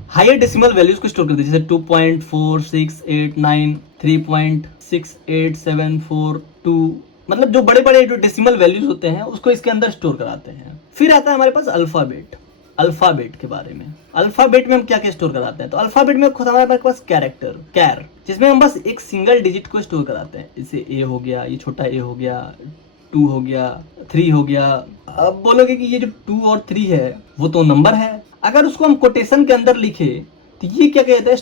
हायर डेसिमल वैल्यूज को स्टोर करते हैं, जैसे 2.4689 3.68742, मतलब जो बड़े बड़े जो डेसिमल वैल्यूज होते हैं उसको इसके अंदर स्टोर कराते हैं। फिर आता है हमारे पास अल्फाबेट। अल्फाबेट के बारे में, अल्फाबेट में हम क्या क्या स्टोर कराते हैं, तो अल्फाबेट में खुद हमारे पास कैरेक्टर, कैर, जिसमें हम बस एक सिंगल डिजिट को स्टोर कराते हैं। जैसे ए हो गया, ये छोटा ए हो गया, 2 हो गया, 3 हो गया। अब बोलोगे कि ये जो 2 और 3 है वो तो नंबर है, अगर उसको हम कोटेशन के अंदर लिखे तो ये क्या कहते हैं,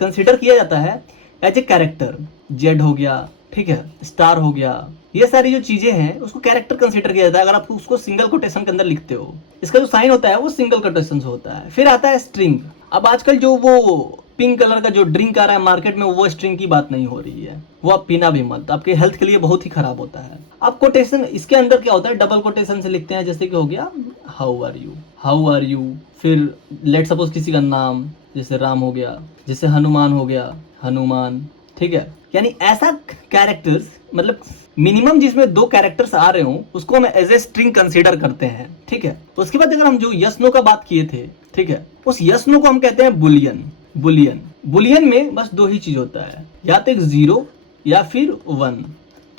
कंसिडर किया जाता है एज ए कैरेक्टर। जेड हो गया, ठीक है, स्टार हो गया, ये सारी जो चीजें हैं उसको कैरेक्टर कंसीडर किया जाता है अगर आप उसको सिंगल कोटेशन के अंदर लिखते हो। इसका जो साइन होता है वो सिंगल कोटेशन से होता है। फिर आता है स्ट्रिंग। अब आजकल जो वो पिंक कलर का जो ड्रिंक आ रहा है मार्केट में, वो स्ट्रिंग की बात नहीं हो रही है, वो आप पीना भी मत, आपके हेल्थ के लिए बहुत ही खराब होता है। अब कोटेशन इसके अंदर क्या होता है, डबल कोटेशन से लिखते हैं, जैसे कि हो गया how are you, how are you. फिर लेट सपोज किसी का नाम, जैसे राम हो गया, जैसे हनुमान हो गया, हनुमान। ठीक है, यानी ऐसा कैरेक्टर्स, मतलब मिनिमम जिसमें 2 कैरेक्टर्स आ रहे हो उसको हम एज ए स्ट्रिंग कंसीडर करते हैं। ठीक है, तो उसके बाद अगर हम जो यस नो का बात किए थे, ठीक है, उस यस नो को हम कहते हैं बुलियन। बुलियन, बुलियन में बस 2 ही चीज होता है, या तो एक 0 या फिर 1।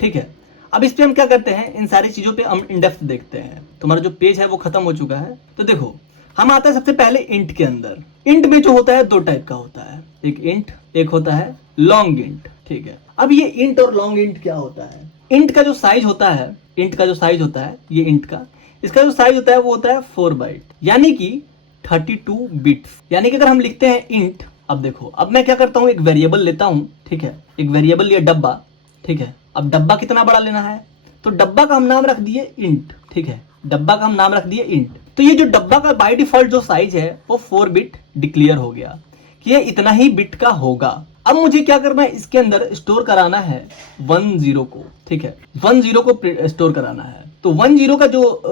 ठीक है, अब इस पे हम क्या करते हैं, इन सारी चीजों पे हम इन डेप्थ देखते हैं। तुम्हारा जो पेज है वो खत्म हो चुका है, तो देखो हम आता है सबसे पहले इंट के अंदर। इंट में जो होता है 2 टाइप का होता है, एक इंट, एक होता है लॉन्ग इंट। ठीक है, अब ये इंट और लॉन्ग इंट क्या होता है, इंट का जो साइज होता है, इंट का जो साइज होता है ये इंट का, इसका जो साइज होता है वो होता है 4 बाइट, यानी कि 32 बिट्स। यानी कि अगर हम लिखते हैं इंट, अब देखो, अब मैं क्या करता हूँ, एक वेरिएबल लेता हूँ, ठीक है, एक वेरिएबल लिया डब्बा, ठीक है। अब डब्बा कितना बड़ा लेना है, तो डब्बा का हम नाम रख दिए इंट, ठीक है, डब्बा का हम नाम रख दिए इंट। तो ये जो डब्बा का बाय डिफॉल्ट जो साइज है वो 4 बिट डिक्लेयर हो गया कि ये इतना ही बिट का होगा। अब मुझे क्या करना है, इसके अंदर स्टोर कराना है 10 को, ठीक है, 10 को स्टोर कराना है। तो 10 का जो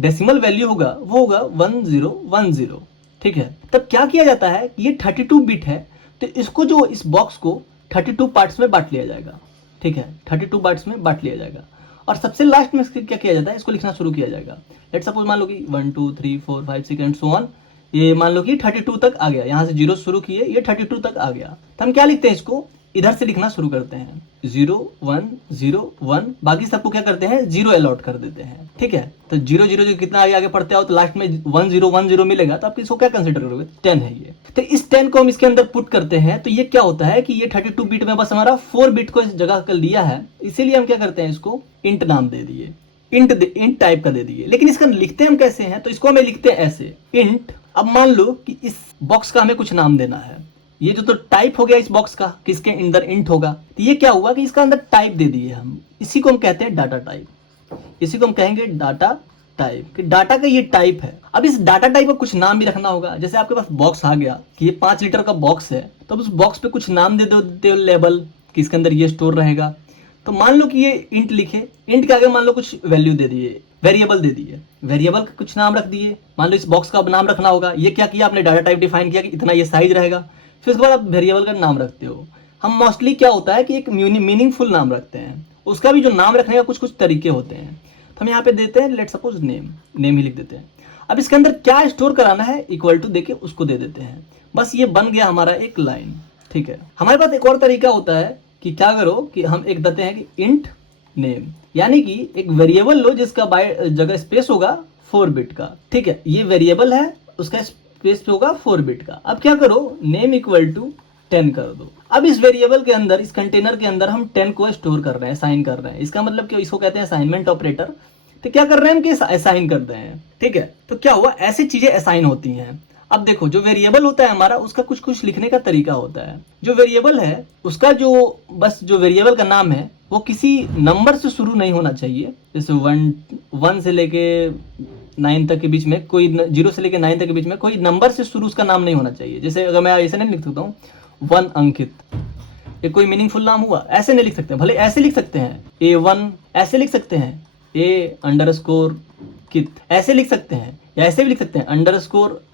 डेसिमल वैल्यू होगा वो होगा 1010, ठीक है। तब क्या किया जाता है कि ये 32 बिट है, तो इसको जो इस बॉक्स को 32 पार्ट्स में बांट लिया जाएगा, ठीक है, 32 पार्ट्स में बांट लिया जाएगा। और सबसे लास्ट में क्या किया जाता है, इसको लिखना शुरू किया जाएगा। लेट सपोज मान लो कि 1 2 3 4 5 6 एंड सो ऑन, ये मान लो कि 32 तक आ गया, यहाँ से 0 शुरू किए, ये 32 तक आ गया। तो हम क्या लिखते हैं, इसको इधर से लिखना शुरू करते हैं, 0 1 0 1, बाकी सबको क्या करते हैं 0 अलॉट कर देते हैं, ठीक है। तो 0 0 जो कितना आगे आगे पढ़ते हो तो लास्ट में 1 0 1 0 मिलेगा, तो आप इसको क्या कंसिडर करोगे, 10 है ये। तो इस 10 को हम इसके अंदर पुट करते हैं, तो ये क्या होता है कि ये 32 बिट में बस हमारा 4 बिट को इस जगह कर लिया है, इसीलिए हम क्या करते हैं, इसको इंट नाम दे दिए, इंट टाइप का दे दिए। लेकिन इसका लिखते हम कैसे हैं, तो इसको हमें लिखते हैं ऐसे, इंट। अब मान लो कि इस बॉक्स का हमें कुछ नाम देना है, ये जो तो टाइप हो गया इस बॉक्स का, किसके अंदर इंट होगा, तो ये क्या हुआ कि इसका अंदर टाइप दे दिए हम, इसी को हम कहते हैं डाटा टाइप, इसी को हम कहेंगे डाटा टाइप, कि डाटा का ये टाइप है। अब इस डाटा टाइप का कुछ नाम भी रखना होगा, जैसे आपके पास बॉक्स आ गया कि ये 5 लीटर का बॉक्स है, तो उस बॉक्स पे कुछ नाम दे दो लेबल, कि इसके अंदर ये स्टोर रहेगा। तो मान लो कि ये इंट लिखे, इंट के आगे मान लो कुछ वैल्यू दे दिए, वेरिएबल दे दिए, वेरिएबल का कुछ नाम रख दिए, मान लो इस बॉक्स का नाम रखना होगा। ये क्या किया आपने, डाटा टाइप डिफाइन किया कि इतना ये साइज रहेगा, फिर उसके बाद आप वेरिएबल का नाम रखते हो। हम मोस्टली क्या होता है कि एक मीनिंगफुल नाम रखते हैं, उसका भी जो नाम रखने का कुछ कुछ तरीके होते हैं। तो हम यहाँ पे देते हैं लेट सपोज नेम ही लिख देते हैं। अब इसके अंदर क्या स्टोर कराना है, इक्वल टू देके उसको दे देते हैं, बस ये बन गया हमारा एक लाइन, ठीक है। हमारे पास एक और तरीका होता है कि क्या करो कि हम एक देते हैं कि इंट नेम, यानी कि एक वेरिएबल लो जिसका बाय जगह स्पेस होगा 4 बिट का, ठीक है, ये वेरिएबल है, उसका स्पेस होगा 4 बिट का। अब क्या करो, नेम इक्वल टू 10 कर दो। अब इस वेरिएबल के अंदर, इस कंटेनर के अंदर हम 10 को स्टोर कर रहे हैं, असाइन कर रहे हैं। इसका मतलब कि इसको कहते हैं असाइनमेंट ऑपरेटर। तो क्या कर रहे हैं हम कि असाइन कर रहे हैं, ठीक है। तो क्या हुआ, ऐसी चीजें असाइन होती हैं। अब देखो, जो वेरिएबल होता है हमारा, उसका कुछ कुछ लिखने का तरीका होता है। जो वेरिएबल है उसका जो वेरिएबल का नाम है वो किसी नंबर से शुरू नहीं होना चाहिए, जैसे 1 से लेके 9 तक के बीच में कोई, 0 से लेके 9 तक के बीच में कोई नंबर से शुरू उसका नाम नहीं होना चाहिए। जैसे अगर मैं ऐसे नहीं लिख सकता हूँ 1 अंकित, ये कोई मीनिंगफुल नाम हुआ, ऐसे नहीं लिख सकते। भले ऐसे लिख सकते हैं A1, ऐसे लिख सकते हैं A_कित, ऐसे लिख सकते हैं, या ऐसे भी लिख सकते हैं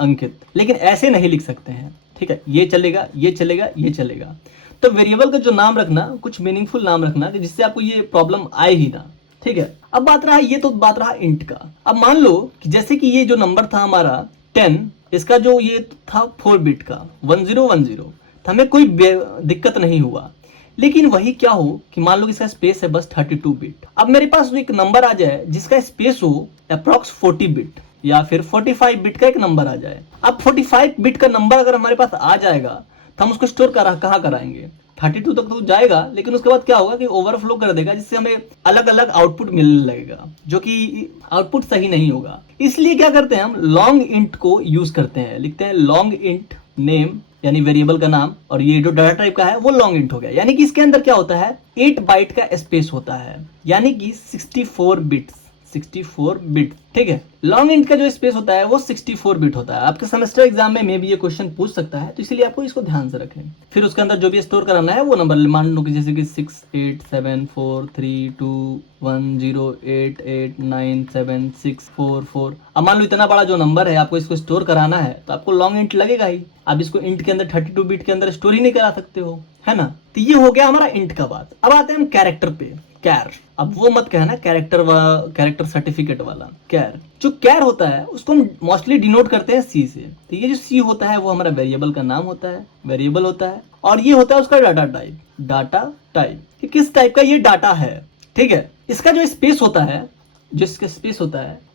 _अंकित, लेकिन ऐसे नहीं लिख सकते हैं, ठीक है। ये चलेगा, ये चलेगा, ये चलेगा। तो वेरिएबल का जो नाम रखना, कुछ मीनिंगफुल नाम रखना कि जिससे आपको ये प्रॉब्लम आए ही ना, ठीक है। अब बात रहा, ये तो बात रहा इंट का। अब मान लो कि जैसे कि ये जो नंबर था हमारा 10, इसका जो ये था 4 बिट का 1010, तो हमें कोई दिक्कत नहीं हुआ। लेकिन वही क्या हो कि मान लो इसका स्पेस है बस 32 बिट। अब मेरे पास एक नंबर आ जाए जिसका स्पेस हो अप्रॉक्स 40 बिट या फिर 45 बिट का एक नंबर आ जाए। अब 45 बिट का नंबर अगर हमारे पास आ जाएगा तो हम उसको स्टोर कहाँ कराएंगे, 32 तक तो जाएगा, लेकिन उसके बाद क्या होगा कि ओवरफ्लो कर देगा, जिससे हमें अलग अलग आउटपुट मिलने लगेगा, जो कि आउटपुट सही नहीं होगा। इसलिए क्या करते हैं, हम लॉन्ग इंट को यूज करते हैं, लिखते हैं लॉन्ग इंट नेम, यानी वेरिएबल का नाम, और ये जो डाटा टाइप का है वो लॉन्ग इंट हो गया। यानी कि इसके अंदर क्या होता है, 8 बाइट का स्पेस होता है, यानी कि 64 बिट्स, 64 बिट, ठीक है। लॉन्ग इंट का जो स्पेस होता है वो 64 बिट होता है। आपके सेमेस्टर एग्जाम में भी ये क्वेश्चन पूछ सकता है, तो इसलिए आपको इसको ध्यान से रखें। फिर उसके अंदर जो भी स्टोर कराना है वो नंबर मान लो कि जैसे कि 6874321088976444। अब मान लो इतना बड़ा जो नंबर है आपको इसको स्टोर कराना है, तो आपको लॉन्ग इंट लगेगा ही। आप इसको इंट के अंदर 32 बिट के अंदर स्टोर ही नहीं करा सकते हो, है ना। तो ये हो गया हमारा इंट का बात। अब आते हैं हम कैरेक्टर पे, कैर। अब वो मत कहना कैरेक्टर सर्टिफिकेट वाला कैर। जो कैर होता है उसको हम मोस्टली डिनोट करते हैं सी से। तो ये जो सी होता है वो हमारा वेरिएबल का नाम होता है, वेरिएबल होता है, और ये होता है उसका डाटा टाइप, डाटा टाइप कि किस टाइप का ये डाटा है, ठीक है। इसका जो स्पेस होता है,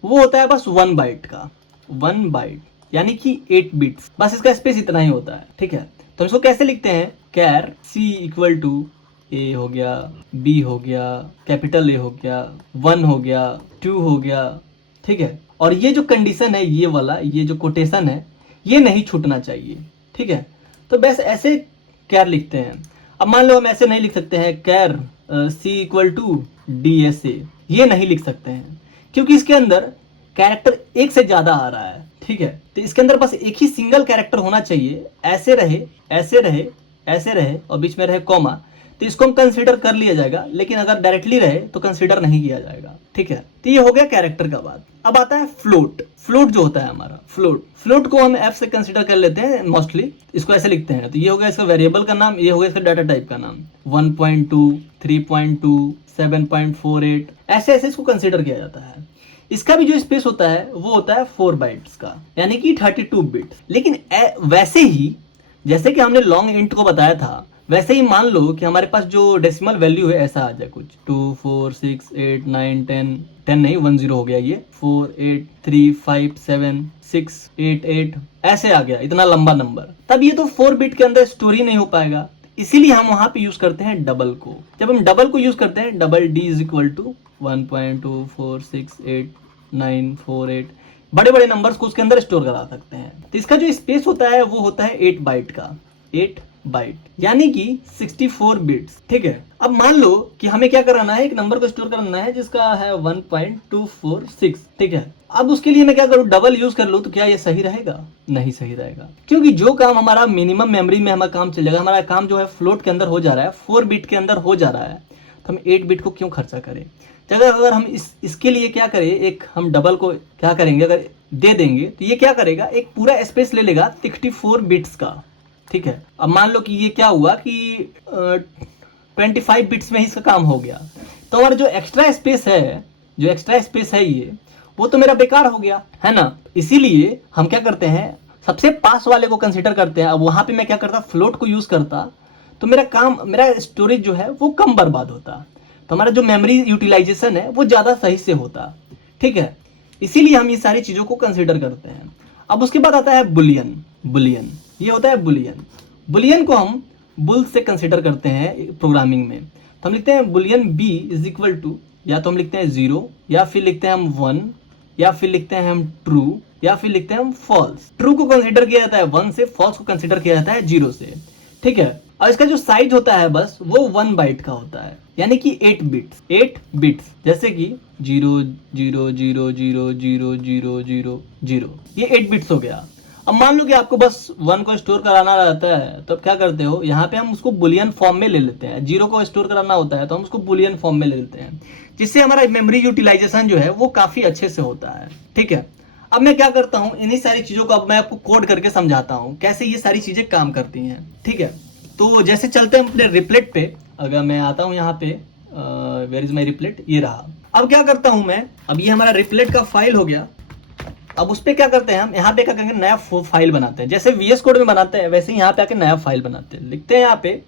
वो होता है बस 1 बाइट का, 1 बाइट यानी कि 8 बिट्स, बस इसका स्पेस इतना ही होता है, ठीक है। तो इसको कैसे लिखते हैं, कैर सी इक्वल टू ए हो गया, बी हो गया, कैपिटल ए हो गया, 1 हो गया, 2 हो गया, ठीक है। और ये जो कंडीशन है, ये वाला, ये जो कोटेशन है, ये नहीं छूटना चाहिए, ठीक है। तो बस ऐसे कैर लिखते हैं। अब मान लो हम ऐसे नहीं लिख सकते हैं कैर C equal to D S A, ये नहीं लिख सकते हैं क्योंकि इसके अंदर कैरेक्टर एक से ज्यादा आ रहा है, ठीक है। तो इसके अंदर बस एक ही सिंगल कैरेक्टर होना चाहिए, ऐसे रहे, ऐसे रहे, ऐसे रहे और बीच में रहे कॉमा, तो इसको हम कंसीडर कर लिया जाएगा। लेकिन अगर डायरेक्टली रहे तो कंसीडर नहीं किया जाएगा, ठीक है। तो ये हो गया कैरेक्टर का बात। अब आता है फ्लोट। फ्लोट जो होता है हमारा, फ्लोट को हम एफ से कंसीडर कर लेते हैं मोस्टली, इसको ऐसे लिखते हैं। तो ये हो गया इसका वेरिएबल का नाम, ये हो गया इसका डाटा टाइप का नाम। 1.2, 3.2, 7.48 ऐसे ऐसे इसको कंसीडर किया जाता है। इसका भी जो स्पेस होता है वो होता है 4 बाइट्स का, यानी कि 32 बिट्स। लेकिन वैसे ही जैसे कि हमने लॉन्ग इंट को बताया था, वैसे ही मान लो कि हमारे पास जो डेसिमल वैल्यू है ऐसा आ जाए कुछ 2, 4, 6, 8, 9, 10, 10 नहीं 1 0 हो गया, ये 4, 8, 3, 5, 7, 6, 8, 8 ऐसे आ गया, इतना लंबा नंबर। तब ये तो 4 बिट के अंदर स्टोर ही नहीं हो पाएगा, इसीलिए हम वहां पे यूज करते हैं डबल को। जब हम डबल को यूज करते हैं, double d is equal to 1.2468948, बड़े बड़े नंबर्स को उसके अंदर स्टोर करा सकते हैं। तो इसका जो स्पेस होता है वो होता है 8 बाइट का, 8 बाइट यानी कि 64 बिट्स, ठीक है। अब मान लो कि हमें क्या कराना है, एक नंबर को स्टोर करना है जिसका है 1.246, ठीक है। अब उसके लिए मैं क्या करूं, डबल यूज कर लूं, तो क्या ये सही रहेगा? नहीं सही रहेगा, क्योंकि जो काम हमारा मिनिमम मेमोरी में हमारा काम चल जाएगा, हमारा काम जो है फ्लोट के अंदर हो जा रहा है, 4 बिट के अंदर हो जा रहा है, तो हम 8 बिट को क्यों खर्चा करें। अगर हम इसके लिए क्या करें, एक हम डबल को क्या करेंगे, अगर दे देंगे तो ये क्या करेगा, एक पूरा स्पेस ले लेगा 64 बिट्स का, ठीक है। अब मान लो कि ये क्या हुआ कि 25 बिट्स में ही इसका काम हो गया, तो हमारा जो एक्स्ट्रा स्पेस है, जो एक्स्ट्रा स्पेस है ये, वो तो मेरा बेकार हो गया, है ना। इसीलिए हम क्या करते हैं, सबसे पास वाले को कंसीडर करते हैं। अब वहां पे मैं क्या करता, फ्लोट को यूज करता, तो मेरा काम, मेरा स्टोरेज जो है वो कम बर्बाद होता, तो हमारा जो मेमोरी यूटिलाइजेशन है वो ज्यादा सही से होता, ठीक है। इसीलिए हम ये सारी चीजों को कंसीडर करते हैं। अब उसके बाद आता है बुलियन। बुलियन ये होता है बुलियन। बुलियन को हम बुल से कंसीडर करते हैं प्रोग्रामिंग में। तो हम लिखते हैं boolean b is equal to, या तो हम लिखते हैं 0, या फिर लिखते हैं हम 1, या फिर लिखते हैं हम ट्रू, या फिर लिखते हैं हम फॉल्स। ट्रू को कंसीडर किया जाता है 1 से, फॉल्स को कंसीडर किया जाता है 0 से, ठीक है। और इसका जो साइज होता है बस वो 1 बाइट का होता है, यानी कि 8 बिट्स, 8 बिट्स, जैसे कि 0 0 0 0 0 0 0 0, ये 8 बिट्स हो गया। अब मान लो कि आपको बस 1 को स्टोर कराना रहता है, तो क्या करते हो, यहाँ पे हम उसको बुलियन फॉर्म में ले लेते हैं। 0 को स्टोर कराना होता है तो हम उसको बुलियन फॉर्म में ले लेते हैं, जिससे हमारा मेमोरी यूटिलाइजेशन जो है वो काफी अच्छे से होता है, ठीक है। अब मैं क्या करता हूँ, इन्हीं सारी चीजों को अब मैं आपको कोड करके समझाता हूँ कैसे ये सारी चीजें काम करती हैं, ठीक है। तो जैसे चलते हैं अपने रिप्लेट पे। अगर मैं आता हूँ यहाँ पे, वेयर इज माई रिप्लेट, ये रहा। अब क्या करता हूँ मैं, अब ये हमारा रिप्लेट का फाइल हो गया। अब उस पे क्या करते हैं हम, यहाँ पे क्या करेंगे, नया फाइल बनाते हैं। जैसे VS कोड में बनाते हैं वैसे ही यहाँ पे आके नया फाइल बनाते हैं। लिखते हैं यहाँ पे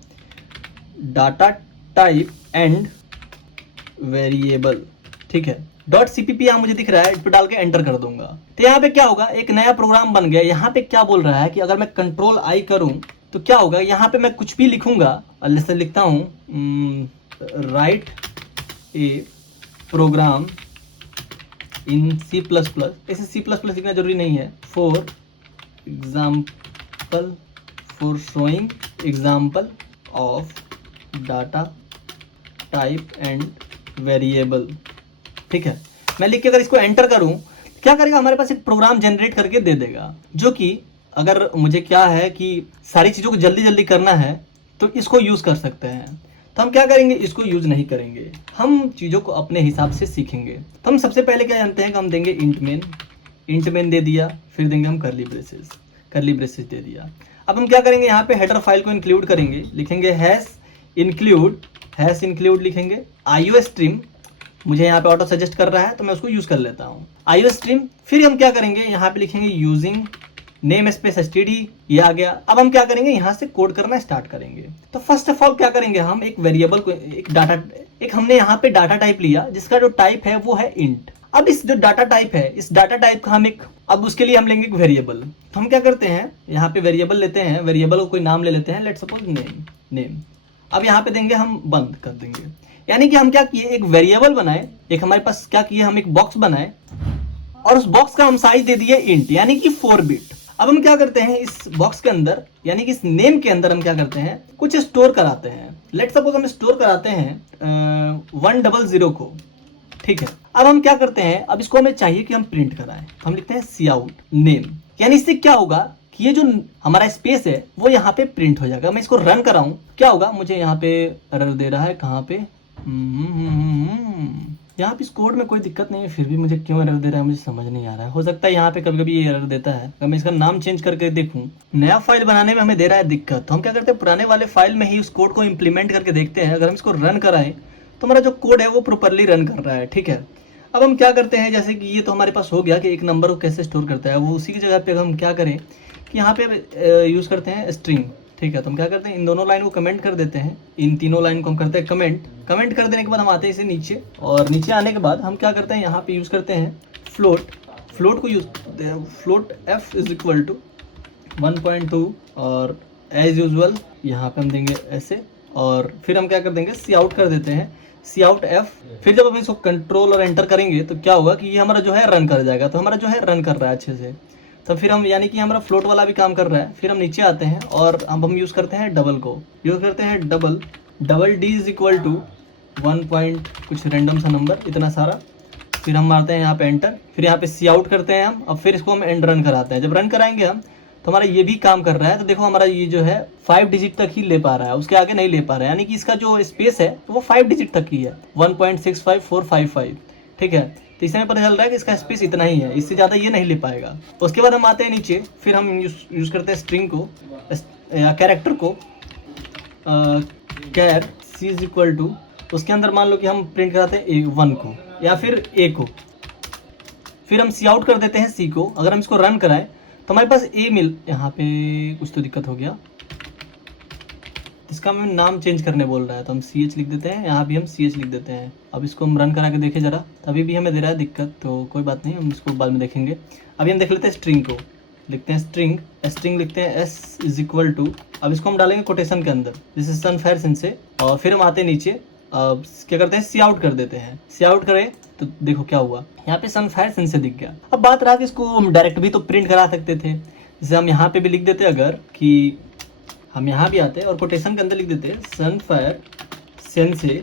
डाटा टाइप एंड वेरिएबल, ठीक है। .cpp यहाँ मुझे दिख रहा है, इस पे डाल के एंटर कर दूंगा। तो यहाँ पे क्या होगा, एक नया प्रोग्राम बन गया। यहाँ पे क्या बोल रहा है कि अगर मैं कंट्रोल आई करूँ तो क्या होगा, यहाँ पे मैं कुछ भी लिखूंगा, जैसे लिखता हूँ राइट ए प्रोग्राम इन C++, ऐसे C++ लिखना जरूरी नहीं है, for example, for showing example of data type and variable, ठीक है। मैं लिख के अगर इसको एंटर करूं, क्या करेगा, हमारे पास एक प्रोग्राम जनरेट करके दे देगा, जो कि अगर मुझे क्या है कि सारी चीज़ों को जल्दी जल्दी करना है तो इसको यूज़ कर सकते हैं। तो हम क्या करेंगे, इसको यूज़ नहीं करेंगे, हम चीज़ों को अपने हिसाब से सीखेंगे। तो हम सबसे पहले क्या जानते हैं कि हम देंगे इंट मेन दे दिया, फिर देंगे हम करली ब्रेसेस दे दिया। अब हम क्या करेंगे, यहाँ पे हेडर फाइल को इंक्लूड करेंगे, लिखेंगे हैश इंक्लूड लिखेंगे IO स्ट्रीम, मुझे यहाँ पे ऑटो सजेस्ट कर रहा है तो मैं उसको यूज़ कर लेता हूँ IO स्ट्रीम। फिर हम क्या करेंगे, यहाँ पे लिखेंगे यूजिंग नेम स्पेस std, ये आ गया। अब हम क्या करेंगे, यहाँ से कोड करना स्टार्ट करेंगे। तो फर्स्ट ऑफ ऑल क्या करेंगे, हम एक वेरिएबल को, एक हमने यहाँ पे डाटा टाइप लिया जिसका जो टाइप है वो है इंट। अब इस जो डाटा टाइप है, इस डाटा टाइप का हम अब उसके लिए हम लेंगे एक वेरिएबल। तो हम क्या करते हैं, यहाँ पे वेरिएबल लेते हैं, वेरिएबल को कोई नाम ले लेते हैं, लेट्स सपोज नेम। अब यहाँ पे देंगे हम बंद कर देंगे, यानी कि हम क्या किए, एक वेरिएबल बनाए, एक हमारे पास क्या किए, हम एक बॉक्स बनाए, और उस बॉक्स का हम साइज दे दिए इंट, यानी कि 4 बिट। अब हम क्या करते हैं, इस बॉक्स के अंदर यानी कि इस नेम के अंदर हम क्या करते हैं, कुछ स्टोर कराते हैं। लेट सपोज हम स्टोर कराते हैं 100 को, ठीक है। अब हम क्या करते हैं, अब इसको हमें चाहिए कि हम प्रिंट कराएं, तो हम लिखते हैं सी आउट नेम, यानी इससे क्या होगा कि ये जो हमारा स्पेस है वो यहाँ पे प्रिंट हो जाएगा। मैं इसको रन कराऊं, क्या होगा, मुझे यहाँ पे एरर दे रहा है, कहाँ पे, यहाँ पे इस कोड में कोई दिक्कत नहीं है, फिर भी मुझे क्यों एरर दे रहा है मुझे समझ नहीं आ रहा है। हो सकता है यहाँ पे कभी कभी ये एरर देता है। अगर मैं इसका नाम चेंज करके देखूं, नया फाइल बनाने में हमें दे रहा है दिक्कत, तो हम क्या करते हैं, पुराने वाले फाइल में ही उस कोड को इम्प्लीमेंट करके देखते हैं। अगर हम इसको रन कराएं तो हमारा जो कोड है वो प्रॉपरली रन कर रहा है, ठीक है। अब हम क्या करते हैं, जैसे कि ये तो हमारे पास हो गया कि एक नंबर को कैसे स्टोर करता है, वो उसी की जगह पे हम क्या करें कि यहाँ पे यूज़ करते हैं स्ट्रिंग, ठीक है। तो हम क्या करते हैं, इन दोनों लाइन को कमेंट कर देते हैं, इन तीनों लाइन को हम करते हैं कमेंट कर देने के बाद हम आते हैं इसे नीचे, और नीचे आने के बाद हम क्या करते हैं, यहाँ पे यूज़ करते हैं फ्लोट को use, float f is equal to 1.2, और एज यूजल यहाँ पे हम देंगे ऐसे, और फिर हम क्या कर देंगे, सी आउट कर देते हैं, सी आउट एफ। फिर जब हम इसको कंट्रोल और एंटर करेंगे तो क्या होगा कि ये हमारा जो है रन कर जाएगा। तो हमारा जो है रन कर रहा है अच्छे से। तो फिर हम यानी कि हमारा फ्लोट वाला भी काम कर रहा है। फिर हम नीचे आते हैं और अब हम यूज़ करते हैं डबल को, यूज़ करते हैं double d is equal to 1 point कुछ रैंडम सा नंबर, इतना सारा। फिर हम मारते हैं यहाँ पे एंटर, फिर यहाँ पे सी आउट करते हैं हम। अब फिर इसको हम एंड रन कराते हैं। जब रन कराएंगे हम तो हमारा ये भी काम कर रहा है। तो देखो हमारा ये जो है 5 डिजिट तक ही ले पा रहा है, उसके आगे नहीं ले पा रहा है, यानी कि इसका जो स्पेस है वो 5 डिजिट तक ही है, 1.65455, ठीक है। तो इसमें पता चल रहा है कि इसका स्पेस इतना ही है, इससे ज़्यादा ये नहीं ले पाएगा। उसके बाद हम आते हैं नीचे, फिर हम यूज़ करते हैं स्ट्रिंग को या कैरेक्टर को, कैर सी इज इक्वल टू, उसके अंदर मान लो कि हम प्रिंट कराते हैं 1 को या फिर ए को। फिर हम सी आउट कर देते हैं सी को। अगर हम इसको रन कराएं तो हमारे पास ए यहाँ पे कुछ तो दिक्कत हो गया, इसका हमें नाम चेंज करने बोल रहा है, तो हम सी एच लिख देते हैं, यहाँ भी हम सी एच लिख देते हैं। अब इसको हम रन करा के देखें ज़रा, तभी भी हमें दे रहा है दिक्कत, तो कोई बात नहीं, हम इसको बाद में देखेंगे। अभी हम देख लेते हैं स्ट्रिंग को, लिखते हैं स्ट्रिंग लिखते हैं एस इज इक्वल टू, अब इसको हम डालेंगे कोटेशन के अंदर, जैसे सनफायर सन से, और फिर हम आते हैं नीचे, अब क्या करते हैं, सी आउट कर देते हैं। सी आउट करें तो देखो क्या हुआ, यहाँ पे सनफायर सन से दिख गया। अब बात रहा कि इसको हम डायरेक्ट भी तो प्रिंट करा सकते थे, जैसे हम यहाँ पे भी लिख देते अगर कि हम यहाँ भी आते और कोटेशन के अंदर लिख देते सनफायर सन से,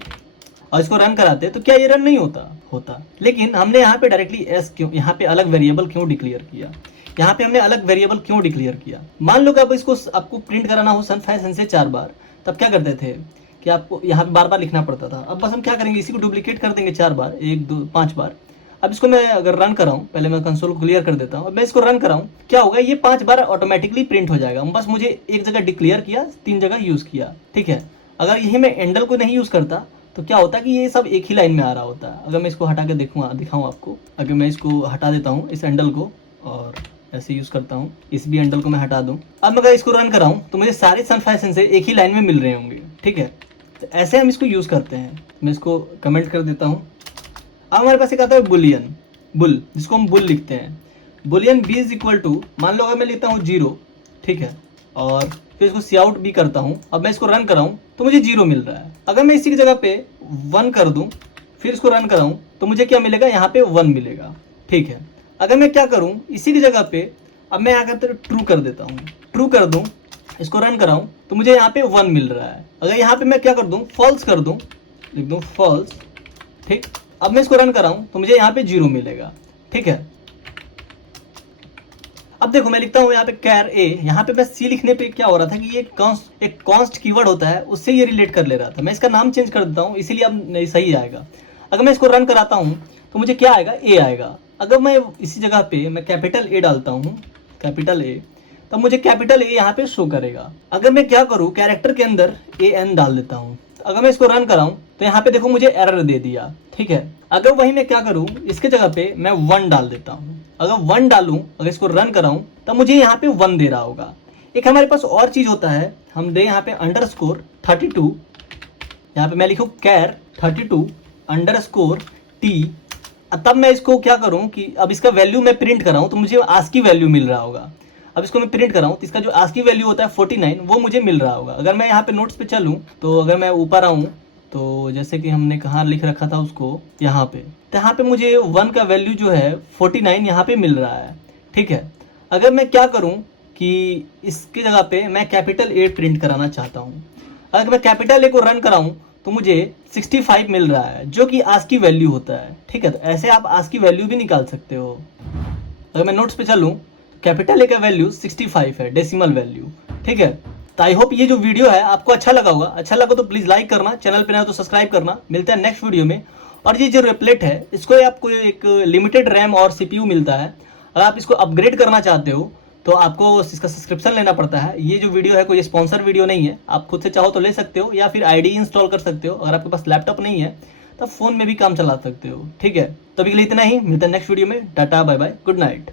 और इसको रन कराते तो क्या ये रन नहीं होता। लेकिन हमने यहाँ पे डायरेक्टली एस क्यों, यहाँ पे अलग वेरिएबल क्यों डिक्लेयर किया, यहाँ पे हमने अलग वेरिएबल क्यों डिक्लेयर किया। मान लो कि अब इसको आपको प्रिंट कराना हो सनफायर सन से 4 बार, तब क्या करते थे कि आपको यहाँ पे बार बार लिखना पड़ता था। अब बस हम क्या करेंगे, इसी को डुप्लीकेट कर देंगे 4 बार, 1 2 5 बार। अब इसको मैं अगर रन कराऊं, पहले मैं कंसोल को क्लियर कर देता हूं, अब मैं इसको रन कराऊं, क्या होगा, ये 5 बार ऑटोमेटिकली प्रिंट हो जाएगा। बस मुझे एक जगह डिक्लेयर किया, 3 जगह यूज़ किया, ठीक है। अगर यही मैं एंडल को नहीं यूज़ करता तो क्या होता कि ये सब एक ही लाइन में आ रहा होता। अगर मैं इसको हटा के दिखाऊँ आपको, अगर मैं इसको हटा देता हूँ इस एंडल को और ऐसे यूज़ करता हूँ, इस भी एंडल को मैं हटा दूँ, अब मैं अगर इसको रन कराऊँ तो मुझे सारे सनफायर सन से एक ही लाइन में मिल रहे होंगे, ठीक है। तो ऐसे हम इसको यूज़ करते हैं। मैं इसको कमेंट कर देता हूँ। अब हमारे पास एक आता है बुल, जिसको हम बुल लिखते हैं, boolean b is equal to, मान लो अगर मैं लिखता हूँ 0, ठीक है, और फिर इसको सी आउट भी करता हूँ। अब मैं इसको रन कराऊँ तो मुझे 0 मिल रहा है। अगर मैं इसी की जगह पे 1 कर दूँ, फिर इसको रन कराऊँ तो मुझे क्या मिलेगा, यहाँ पे 1 मिलेगा, ठीक है। अगर मैं क्या करूँ, इसी की जगह पे अब मैं आकर ट्रू कर देता हूँ, ट्रू कर दूँ, इसको रन कराऊँ तो मुझे यहाँ पे 1 मिल रहा है। अगर यहाँ पे मैं क्या कर दूँ, फॉल्स कर दूँ, लिख दूँ फॉल्स, ठीक। अब मैं इसको रन कराऊं तो मुझे यहाँ पे 0 मिलेगा, ठीक है। अब देखो मैं लिखता हूँ यहाँ पे कैर ए, यहाँ पे मैं सी लिखने पे क्या हो रहा था कि ये एक कॉन्स्ट कीवर्ड होता है, उससे ये रिलेट कर ले रहा था। मैं इसका नाम चेंज कर देता हूँ, इसीलिए अब नहीं सही आएगा। अगर मैं इसको रन कराता हूँ तो मुझे क्या आएगा, ए आएगा। अगर मैं इसी जगह पे मैं कैपिटल ए डालता हूँ, कैपिटल ए, तब मुझे कैपिटल ए यहाँ पे शो करेगा। अगर मैं क्या करूँ, कैरेक्टर के अंदर ए एन डाल देता हूँ, अगर मैं इसको रन कराऊं तो यहाँ पे देखो मुझे एरर दे दिया, ठीक है। अगर वही मैं क्या करूं, इसके जगह पे मैं 1 डाल देता हूं, अगर 1 डालूं, अगर इसको रन कराऊं तब मुझे यहाँ पे 1 दे रहा होगा। एक हमारे पास और चीज होता है, हम दे यहाँ पे अंडरस्कोर 32, यहाँ पे मैं लिखूँ कैर 32 अंडरस्कोर टी, तब मैं इसको क्या करूँ कि अब इसका वैल्यू मैं प्रिंट कराऊँ तो मुझे आस्की वैल्यू मिल रहा होगा। अब इसको मैं प्रिंट कराऊं तो इसका जो आस्की वैल्यू होता है 49, वो मुझे मिल रहा होगा। अगर मैं यहाँ पे नोट्स पे चलूँ तो अगर मैं ऊपर आऊँ तो जैसे कि हमने कहाँ लिख रखा था उसको, यहाँ पे, तो यहाँ पे मुझे 1 का वैल्यू जो है 49 यहाँ पे मिल रहा है। ठीक है, अगर मैं क्या करूँ कि इसकी जगह पे मैं कैपिटल ए प्रिंट कराना चाहता हूँ। अगर मैं कैपिटल ए को रन कराऊँ तो मुझे 65 मिल रहा है, जो कि आज की वैल्यू होता है। ठीक है, तो ऐसे आप आज की वैल्यू भी निकाल सकते हो। अगर मैं नोट्स पे चलूँ तो कैपिटल ए का वैल्यू 65 है, डेसिमल वैल्यू। ठीक है, तो आई होप ये जो वीडियो है आपको अच्छा लगा होगा। अच्छा लगा तो प्लीज़ लाइक करना, चैनल पे नया तो सब्सक्राइब करना। मिलता है नेक्स्ट वीडियो में। और ये जो रिप्लेट है, इसको आपको एक लिमिटेड रैम और सीपीयू मिलता है। अगर आप इसको अपग्रेड करना चाहते हो तो आपको इसका सब्सक्रिप्शन लेना पड़ता है। ये जो वीडियो है कोई स्पॉन्सर वीडियो नहीं है, आप खुद से चाहो तो ले सकते हो या फिर आईडी इंस्टॉल कर सकते हो। अगर आपके पास लैपटॉप नहीं है तो फ़ोन में भी काम चला सकते हो। ठीक है, तो अभी के लिए इतना ही। मिलता है नेक्स्ट वीडियो में। Tata bye bye, good night.